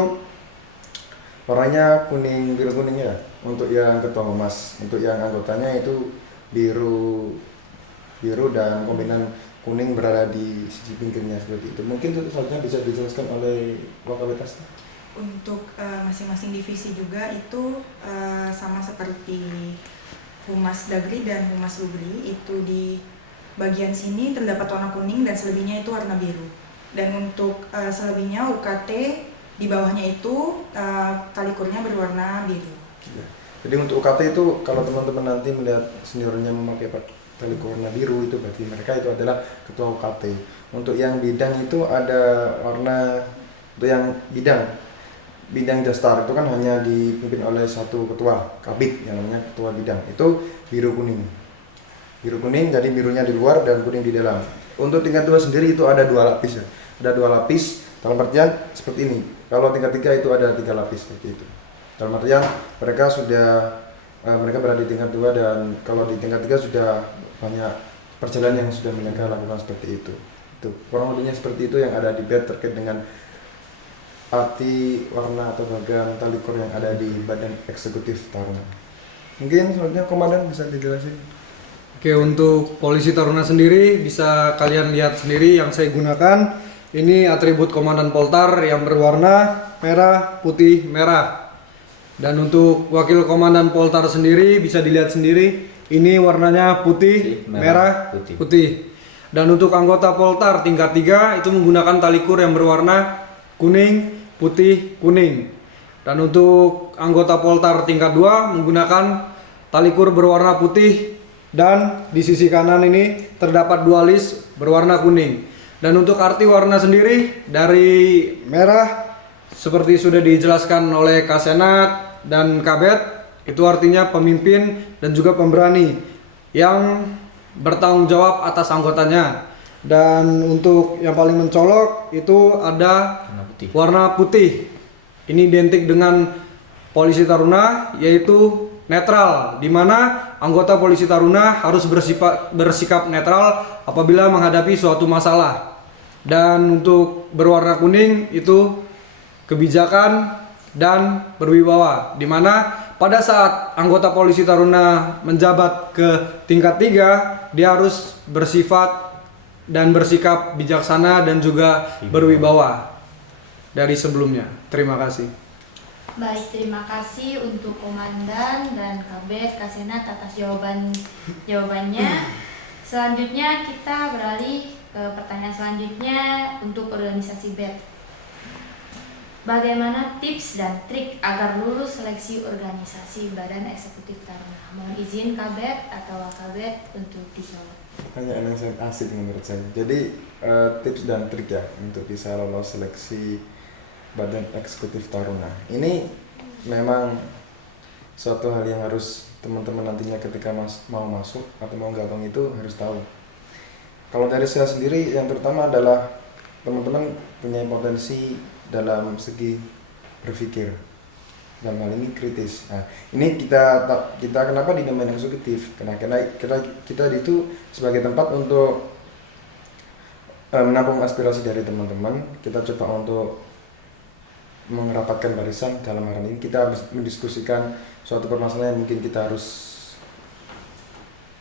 warnanya kuning, biru kuning ya, untuk yang ketua humas. Untuk yang anggotanya itu biru dan kombinan kuning berada di sisi pinggirnya, seperti itu. Mungkin itu selanjutnya bisa dijelaskan oleh Wakabet. Untuk masing-masing divisi juga itu sama seperti Humas Dagri dan Humas Lubri, itu di bagian sini terdapat warna kuning dan selebihnya itu warna biru. Dan untuk selebihnya UKT di bawahnya itu talikurnya berwarna biru. Jadi untuk UKT itu kalau teman-teman nanti melihat seniornya memakai talikur warna biru, itu berarti mereka itu adalah ketua UKT. Untuk yang bidang itu ada warna, untuk yang bidang dasar itu kan hanya dipimpin oleh satu ketua kabit yang namanya ketua bidang, itu biru kuning, jadi birunya di luar dan kuning di dalam. Untuk tingkat 2 sendiri itu ada 2 lapis ya, ada 2 lapis dalam artian seperti ini. Kalau tingkat 3 itu ada 3 lapis, seperti itu. Dalam artian mereka berada di tingkat 2, dan kalau di tingkat 3 sudah banyak perjalanan yang sudah mereka lakukan, seperti itu. Itu kurang lebihnya seperti itu yang ada di BET terkait dengan arti warna atau bagian talikur yang ada di Badan Eksekutif Taruna. Mungkin selanjutnya Komandan bisa dijelasin. Oke, untuk Polisi Taruna sendiri bisa kalian lihat sendiri yang saya gunakan. Ini atribut Komandan Poltar yang berwarna merah, putih, merah. Dan untuk Wakil Komandan Poltar sendiri bisa dilihat sendiri. Ini warnanya putih, merah, putih. Dan untuk anggota Poltar tingkat 3 itu menggunakan talikur yang berwarna kuning, putih, kuning. Dan untuk anggota Poltar tingkat 2 menggunakan talikur berwarna putih, dan di sisi kanan ini terdapat 2 list berwarna kuning. Dan untuk arti warna sendiri dari merah seperti sudah dijelaskan oleh Kasenat dan Kabet, itu artinya pemimpin dan juga pemberani yang bertanggung jawab atas anggotanya. Dan untuk yang paling mencolok itu ada warna putih. Ini identik dengan Polisi Taruna, yaitu netral, di mana anggota Polisi Taruna harus bersikap netral apabila menghadapi suatu masalah. Dan untuk berwarna kuning itu kebijakan dan berwibawa, di mana pada saat anggota Polisi Taruna menjabat ke tingkat 3, dia harus bersifat dan bersikap bijaksana dan juga berwibawa dari sebelumnya. Terima kasih. Baik, terima kasih untuk Komandan dan Kabet, Kasenat atas jawabannya. Selanjutnya kita beralih ke pertanyaan selanjutnya untuk organisasi BET. Bagaimana tips dan trik agar lulus seleksi organisasi Badan Eksekutif Taruna? Mohon izin Kabet atau Wakabet untuk dijawab. Pertanyaan yang sangat asik menurut saya. Jadi tips dan trik ya untuk bisa lolos seleksi Badan Eksekutif Taruna. Ini memang suatu hal yang harus teman-teman nantinya ketika mau masuk atau mau gabung itu harus tahu. Kalau dari saya sendiri yang terutama adalah teman-teman punya potensi dalam segi berpikir, dalam hal ini kritis. Nah, ini kita kenapa dinamakan eksekutif? Karena kita itu sebagai tempat untuk menampung aspirasi dari teman-teman. Kita coba untuk merapatkan barisan. Dalam hal ini kita mendiskusikan suatu permasalahan yang mungkin kita harus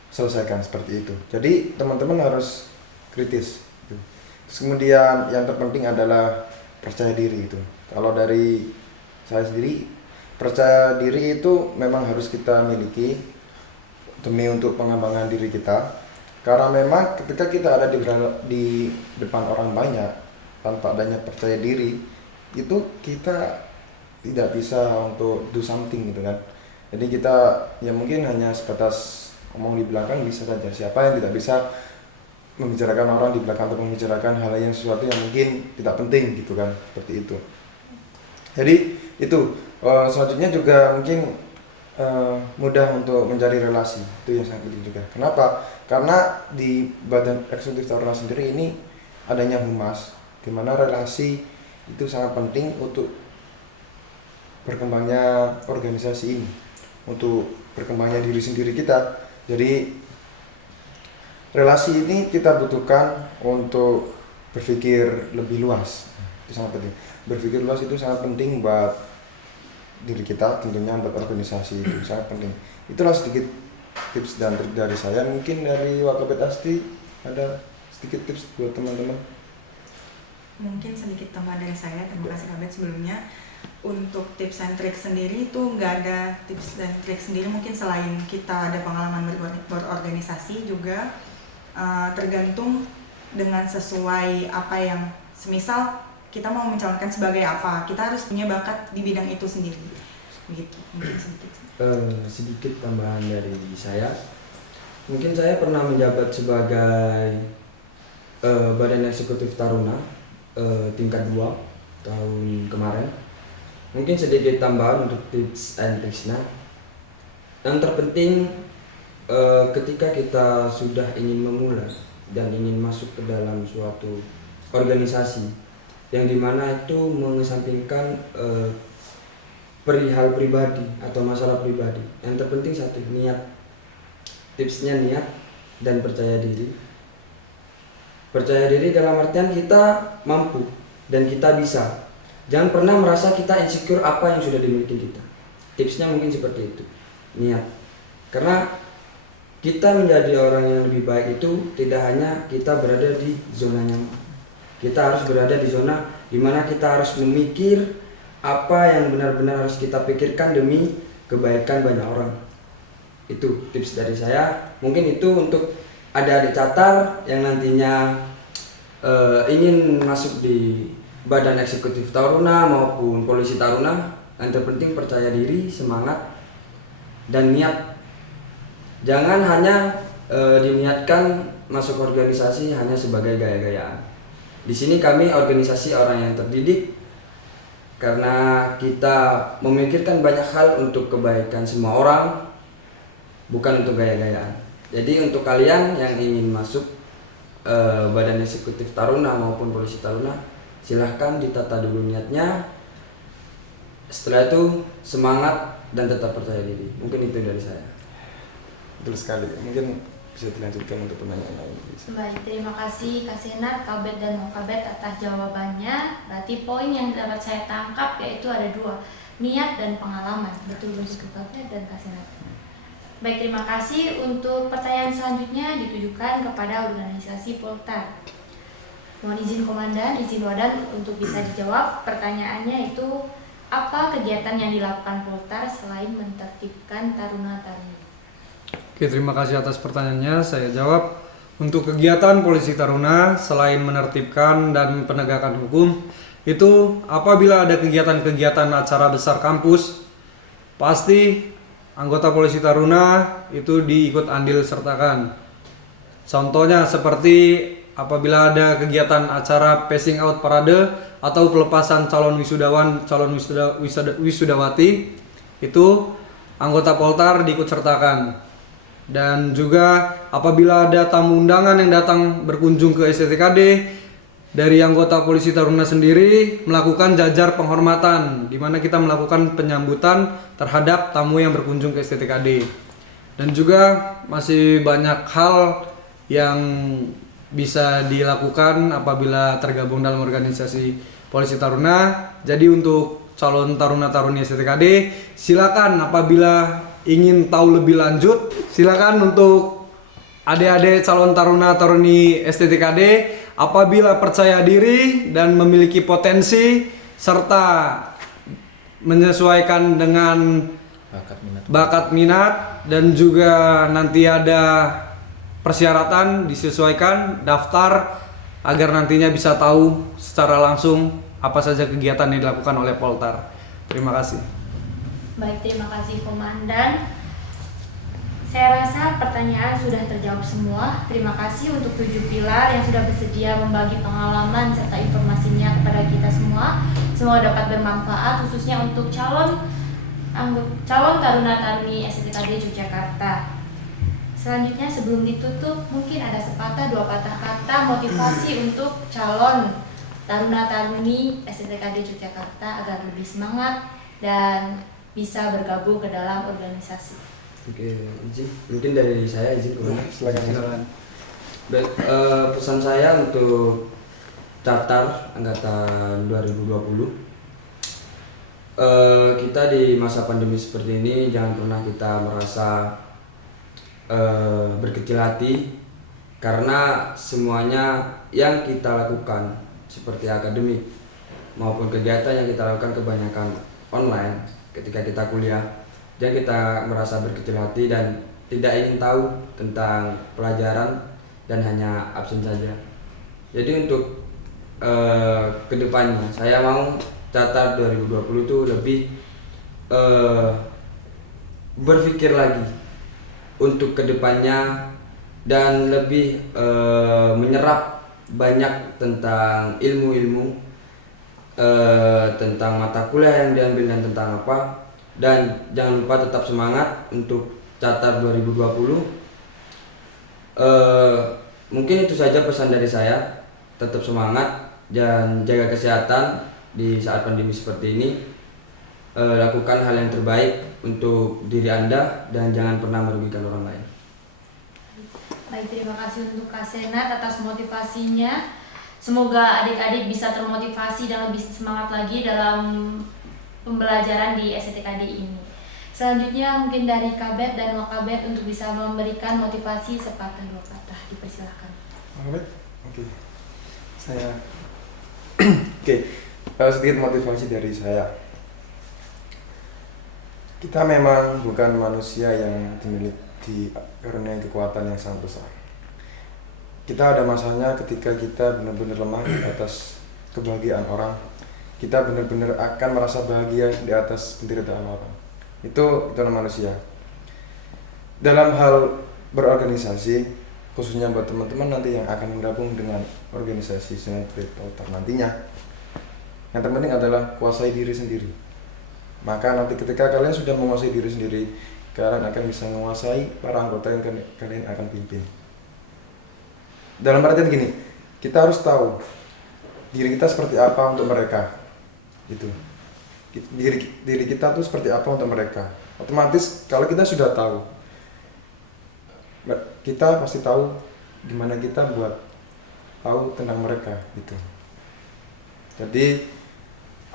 selesaikan, seperti itu. Jadi teman-teman harus kritis. Terus kemudian yang terpenting adalah percaya diri itu. Kalau dari saya sendiri, percaya diri itu memang harus kita miliki demi untuk pengembangan diri kita. Karena memang ketika kita ada di depan orang banyak tanpa adanya percaya diri, itu kita tidak bisa untuk do something gitu kan. Jadi kita ya mungkin hanya sebatas ngomong di belakang bisa saja. Siapa yang tidak bisa membicarakan orang di belakang atau membicarakan hal yang sesuatu yang mungkin tidak penting gitu kan, seperti itu. Jadi itu selanjutnya juga mungkin mudah untuk mencari relasi, itu yang sangat penting juga. Kenapa? Karena di Badan Eksekutif Taruna sendiri ini adanya humas, di mana relasi itu sangat penting untuk berkembangnya organisasi ini, untuk berkembangnya diri sendiri kita. Jadi relasi ini kita butuhkan untuk berpikir lebih luas, itu sangat penting. Berpikir luas itu sangat penting buat diri kita, tentunya buat organisasi itu sangat penting. Itulah sedikit tips dan trik dari saya. Mungkin dari Wakabet Asti ada sedikit tips buat teman-teman. Mungkin sedikit tambahan dari saya. Terima kasih Kabet sebelumnya. Untuk tips dan trik sendiri itu nggak ada tips dan trik sendiri, mungkin selain kita ada pengalaman berorganisasi juga tergantung dengan sesuai apa yang semisal kita mau mencalonkan sebagai apa, kita harus punya bakat di bidang itu sendiri. Begitu, mungkin sedikit. Sedikit tambahan dari saya. Mungkin saya pernah menjabat sebagai Badan Eksekutif Taruna tingkat 2 tahun kemarin. Mungkin sedikit tambahan untuk tips and tricksnya. Yang terpenting ketika kita sudah ingin memulai dan ingin masuk ke dalam suatu organisasi yang dimana itu mengesampingkan perihal pribadi atau masalah pribadi. Yang terpenting satu, niat. Tipsnya niat dan percaya diri. Percaya diri dalam artian kita mampu dan kita bisa. Jangan pernah merasa kita insecure apa yang sudah dimiliki kita. Tipsnya mungkin seperti itu, niat. Karena kita menjadi orang yang lebih baik itu tidak hanya kita berada di zona nyaman. Kita harus berada di zona dimana kita harus memikir apa yang benar-benar harus kita pikirkan demi kebaikan banyak orang. Itu tips dari saya. Mungkin itu untuk adik-adik Catar yang nantinya ingin masuk di Badan Eksekutif Taruna maupun Polisi Taruna. Yang terpenting percaya diri, semangat, dan niat. Jangan hanya diniatkan masuk organisasi hanya sebagai gaya-gayaan. Di sini kami organisasi orang yang terdidik karena kita memikirkan banyak hal untuk kebaikan semua orang, bukan untuk gaya-gayaan. Jadi untuk kalian yang ingin masuk Badan Eksekutif Taruna maupun Polisi Taruna, silahkan ditata dulu niatnya. Setelah itu semangat dan tetap percaya diri. Mungkin itu dari saya. Betul sekali. Mungkin bisa dilanjutkan untuk pertanyaan lain. Baik, terima kasih Kak Senat, Kabet dan Wakabet atas jawabannya. Berarti poin yang dapat saya tangkap yaitu ada 2, niat dan pengalaman. Betul begitu Kabet dan Kak Senat. Baik, terima kasih. Untuk pertanyaan selanjutnya ditujukan kepada organisasi Poltar. Mohon izin Komandan, izin Wadan untuk bisa dijawab. Pertanyaannya itu, apa kegiatan yang dilakukan Poltar selain menertibkan taruna-taruni? Oke, terima kasih atas pertanyaannya. Saya jawab. Untuk kegiatan Polisi Taruna selain menertibkan dan penegakan hukum, itu apabila ada kegiatan-kegiatan acara besar kampus, pasti anggota Polisi Taruna itu diikut andil sertakan. Contohnya seperti apabila ada kegiatan acara passing out parade atau pelepasan calon wisudawan, calon wisudawati, itu anggota Poltar diikut sertakan. Dan juga apabila ada tamu undangan yang datang berkunjung ke STTKD, dari anggota Polisi Taruna sendiri melakukan jajar penghormatan, di mana kita melakukan penyambutan terhadap tamu yang berkunjung ke STTKD. Dan juga masih banyak hal yang bisa dilakukan apabila tergabung dalam organisasi Polisi Taruna. Jadi untuk calon taruna-taruni STTKD, silakan apabila ingin tahu lebih lanjut, silakan untuk adik-adik calon taruna-taruni STTKD apabila percaya diri dan memiliki potensi serta menyesuaikan dengan bakat minat dan juga nanti ada persyaratan disesuaikan daftar agar nantinya bisa tahu secara langsung apa saja kegiatan yang dilakukan oleh Poltar. Terima kasih. Baik, terima kasih Komandan. Saya rasa pertanyaan sudah terjawab semua. Terima kasih untuk 7 pilar yang sudah bersedia membagi pengalaman serta informasinya kepada kita semua. Semoga dapat bermanfaat khususnya untuk calon taruna-taruni STKD Yogyakarta. Selanjutnya sebelum ditutup mungkin ada sepatah dua patah kata motivasi untuk calon taruna-taruni STKD Yogyakarta agar lebih semangat dan bisa bergabung ke dalam organisasi. Oke, izin. Mungkin dari saya izin kemana? Silakan. Baik, pesan saya untuk Catar angkatan 2020. Kita di masa pandemi seperti ini jangan pernah kita merasa berkecil hati karena semuanya yang kita lakukan seperti akademik maupun kegiatan yang kita lakukan kebanyakan online ketika kita kuliah. Jangan kita merasa berkecil hati dan tidak ingin tahu tentang pelajaran dan hanya absen saja. Jadi untuk kedepannya saya mau Catar 2020 itu lebih berpikir lagi untuk kedepannya dan lebih menyerap banyak tentang ilmu-ilmu tentang mata kuliah yang diambil dan tentang apa. Dan jangan lupa tetap semangat untuk Catar 2020. Mungkin itu saja pesan dari saya. Tetap semangat dan jaga kesehatan di saat pandemi seperti ini. Lakukan hal yang terbaik untuk diri Anda dan jangan pernah merugikan orang lain. Baik, terima kasih untuk Kak Senat atas motivasinya. Semoga adik-adik bisa termotivasi dan lebih semangat lagi dalam pembelajaran di STKD ini. Selanjutnya mungkin dari Kabet dan Wakabet untuk bisa memberikan motivasi sepatah dua patah. Dipersilakan. Wakabet? Oke. Saya sedikit motivasi dari saya. Kita memang bukan manusia yang dimiliki karunia kekuatan yang sangat besar. Kita ada masanya ketika kita benar-benar lemah di atas kebahagiaan orang. Kita benar-benar akan merasa bahagia di atas penderitaan orang. Itu manusia. Dalam hal berorganisasi, khususnya buat teman-teman nanti yang akan menggabung dengan organisasi Sinan Poltar nantinya, yang terpenting adalah kuasai diri sendiri. Maka nanti ketika kalian sudah menguasai diri sendiri, kalian akan bisa menguasai para anggota yang kalian akan pimpin. Dalam artian gini, kita harus tahu diri kita seperti apa untuk mereka. Itu diri kita tuh seperti apa untuk mereka. Otomatis kalau kita sudah tahu, kita pasti tahu gimana kita buat tahu tentang mereka gitu. Jadi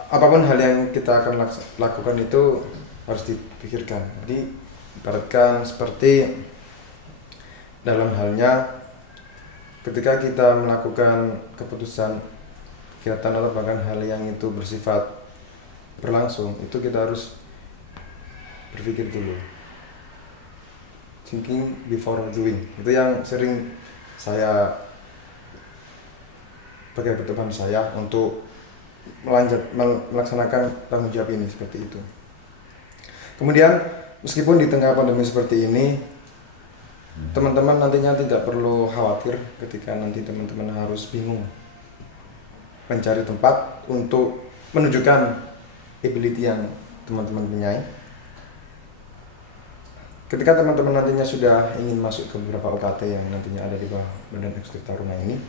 apapun hal yang kita akan lakukan itu harus dipikirkan. Jadi ibaratkan seperti dalam halnya ketika kita melakukan keputusan kegiatan atau bahkan hal yang itu bersifat berlangsung, itu kita harus berpikir dulu, thinking before doing. Itu yang sering saya pakai pedoman saya untuk melaksanakan tanggung jawab ini seperti itu. Kemudian meskipun di tengah pandemi seperti ini, teman-teman nantinya tidak perlu khawatir ketika nanti teman-teman harus bingung mencari tempat untuk menunjukkan ability yang teman-teman punya. Ketika teman-teman nantinya sudah ingin masuk ke beberapa UKT yang nantinya ada di bawah Badan Eksekutif Taruna ini,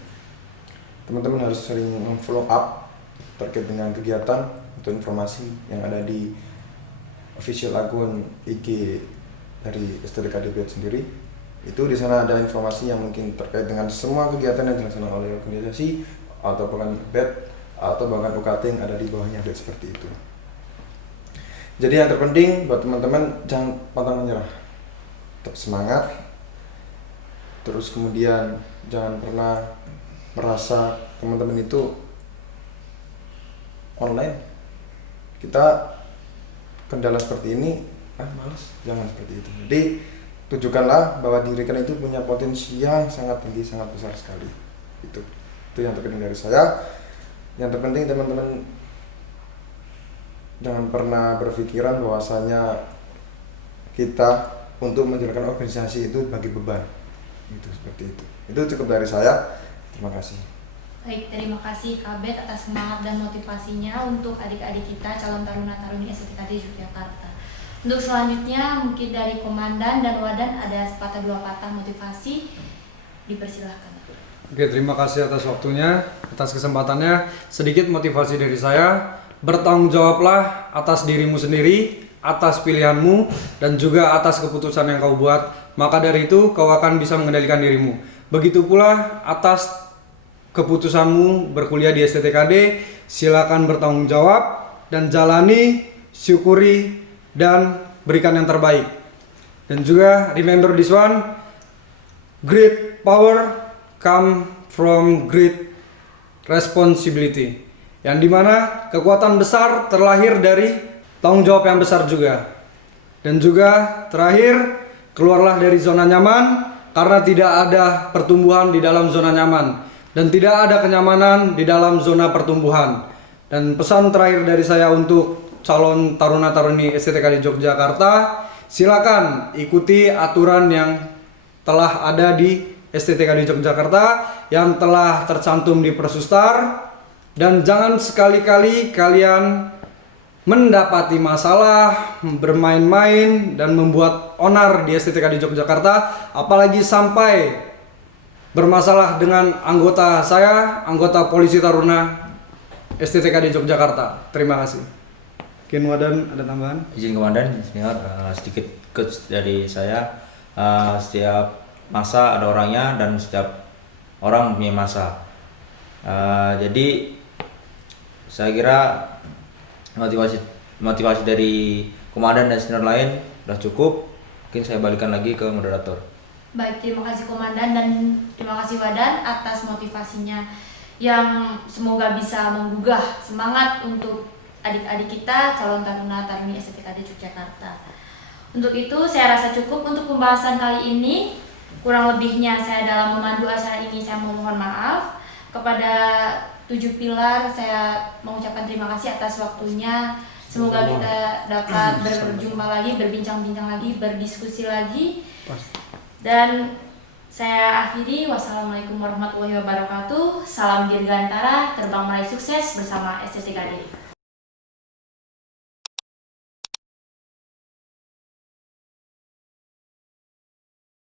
teman-teman harus sering follow up terkait dengan kegiatan atau informasi yang ada di official akun IG dari STKD sendiri. Itu di sana ada informasi yang mungkin terkait dengan semua kegiatan yang dilaksanakan oleh organisasi atau bahkan BED atau bahkan UKT yang ada di bawahnya, seperti itu. Jadi yang terpenting buat teman-teman, jangan pantang menyerah, tetap semangat. Terus kemudian jangan pernah merasa teman-teman itu online, kita kendala seperti ini, malas, jangan seperti itu. Jadi tunjukkanlah bahwa diri kalian itu punya potensi yang sangat tinggi, sangat besar sekali. Itu yang terpenting dari saya. Yang terpenting teman-teman jangan pernah berpikiran bahwasanya kita untuk menjalankan organisasi itu bagi beban. Itu seperti itu. Itu cukup dari saya. Terima kasih. Baik, terima kasih Kabet atas semangat dan motivasinya untuk adik-adik kita calon taruna-taruni STTKD Yogyakarta. Untuk selanjutnya mungkin dari Komandan dan Wadan ada sepatah dua patah motivasi, dipersilahkan. Oke, terima kasih atas waktunya, atas kesempatannya. Sedikit motivasi dari saya, bertanggung jawablah atas dirimu sendiri, atas pilihanmu, dan juga atas keputusan yang kau buat. Maka dari itu kau akan bisa mengendalikan dirimu. Begitu pula atas keputusanmu berkuliah di STTKD, silakan bertanggung jawab dan jalani, syukuri, dan berikan yang terbaik. Dan juga remember this one, great power come from great responsibility, yang dimana kekuatan besar terlahir dari tanggung jawab yang besar juga. Dan juga terakhir, keluarlah dari zona nyaman, karena tidak ada pertumbuhan di dalam zona nyaman dan tidak ada kenyamanan di dalam zona pertumbuhan. Dan pesan terakhir dari saya untuk calon taruna-taruni STTKD Yogyakarta, silakan ikuti aturan yang telah ada di STTKD Yogyakarta yang telah tercantum di Persustar, dan jangan sekali-kali kalian mendapati masalah, bermain-main dan membuat onar di STTKD Yogyakarta, apalagi sampai bermasalah dengan anggota saya, anggota Polisi Taruna STTKD Yogyakarta. Terima kasih. Mungkin Wadan ada tambahan? Izin Komandan, senior, sedikit coach dari saya. Setiap masa ada orangnya dan setiap orang punya masa. Jadi saya kira motivasi dari komandan dan senior lain sudah cukup. Mungkin saya balikan lagi ke moderator. Baik, terima kasih Komandan dan terima kasih Wadan atas motivasinya yang semoga bisa menggugah semangat untuk adik-adik kita calon taruna-taruni STTKD Yogyakarta. Untuk itu saya rasa cukup untuk pembahasan kali ini. Kurang lebihnya saya dalam memandu acara ini saya mohon maaf. Kepada 7 pilar saya mengucapkan terima kasih atas waktunya. Semoga kita dapat berjumpa lagi, berbincang-bincang lagi, berdiskusi lagi. Dan saya akhiri, wassalamualaikum warahmatullahi wabarakatuh. Salam dirgantara, terbang meraih sukses bersama STTKD.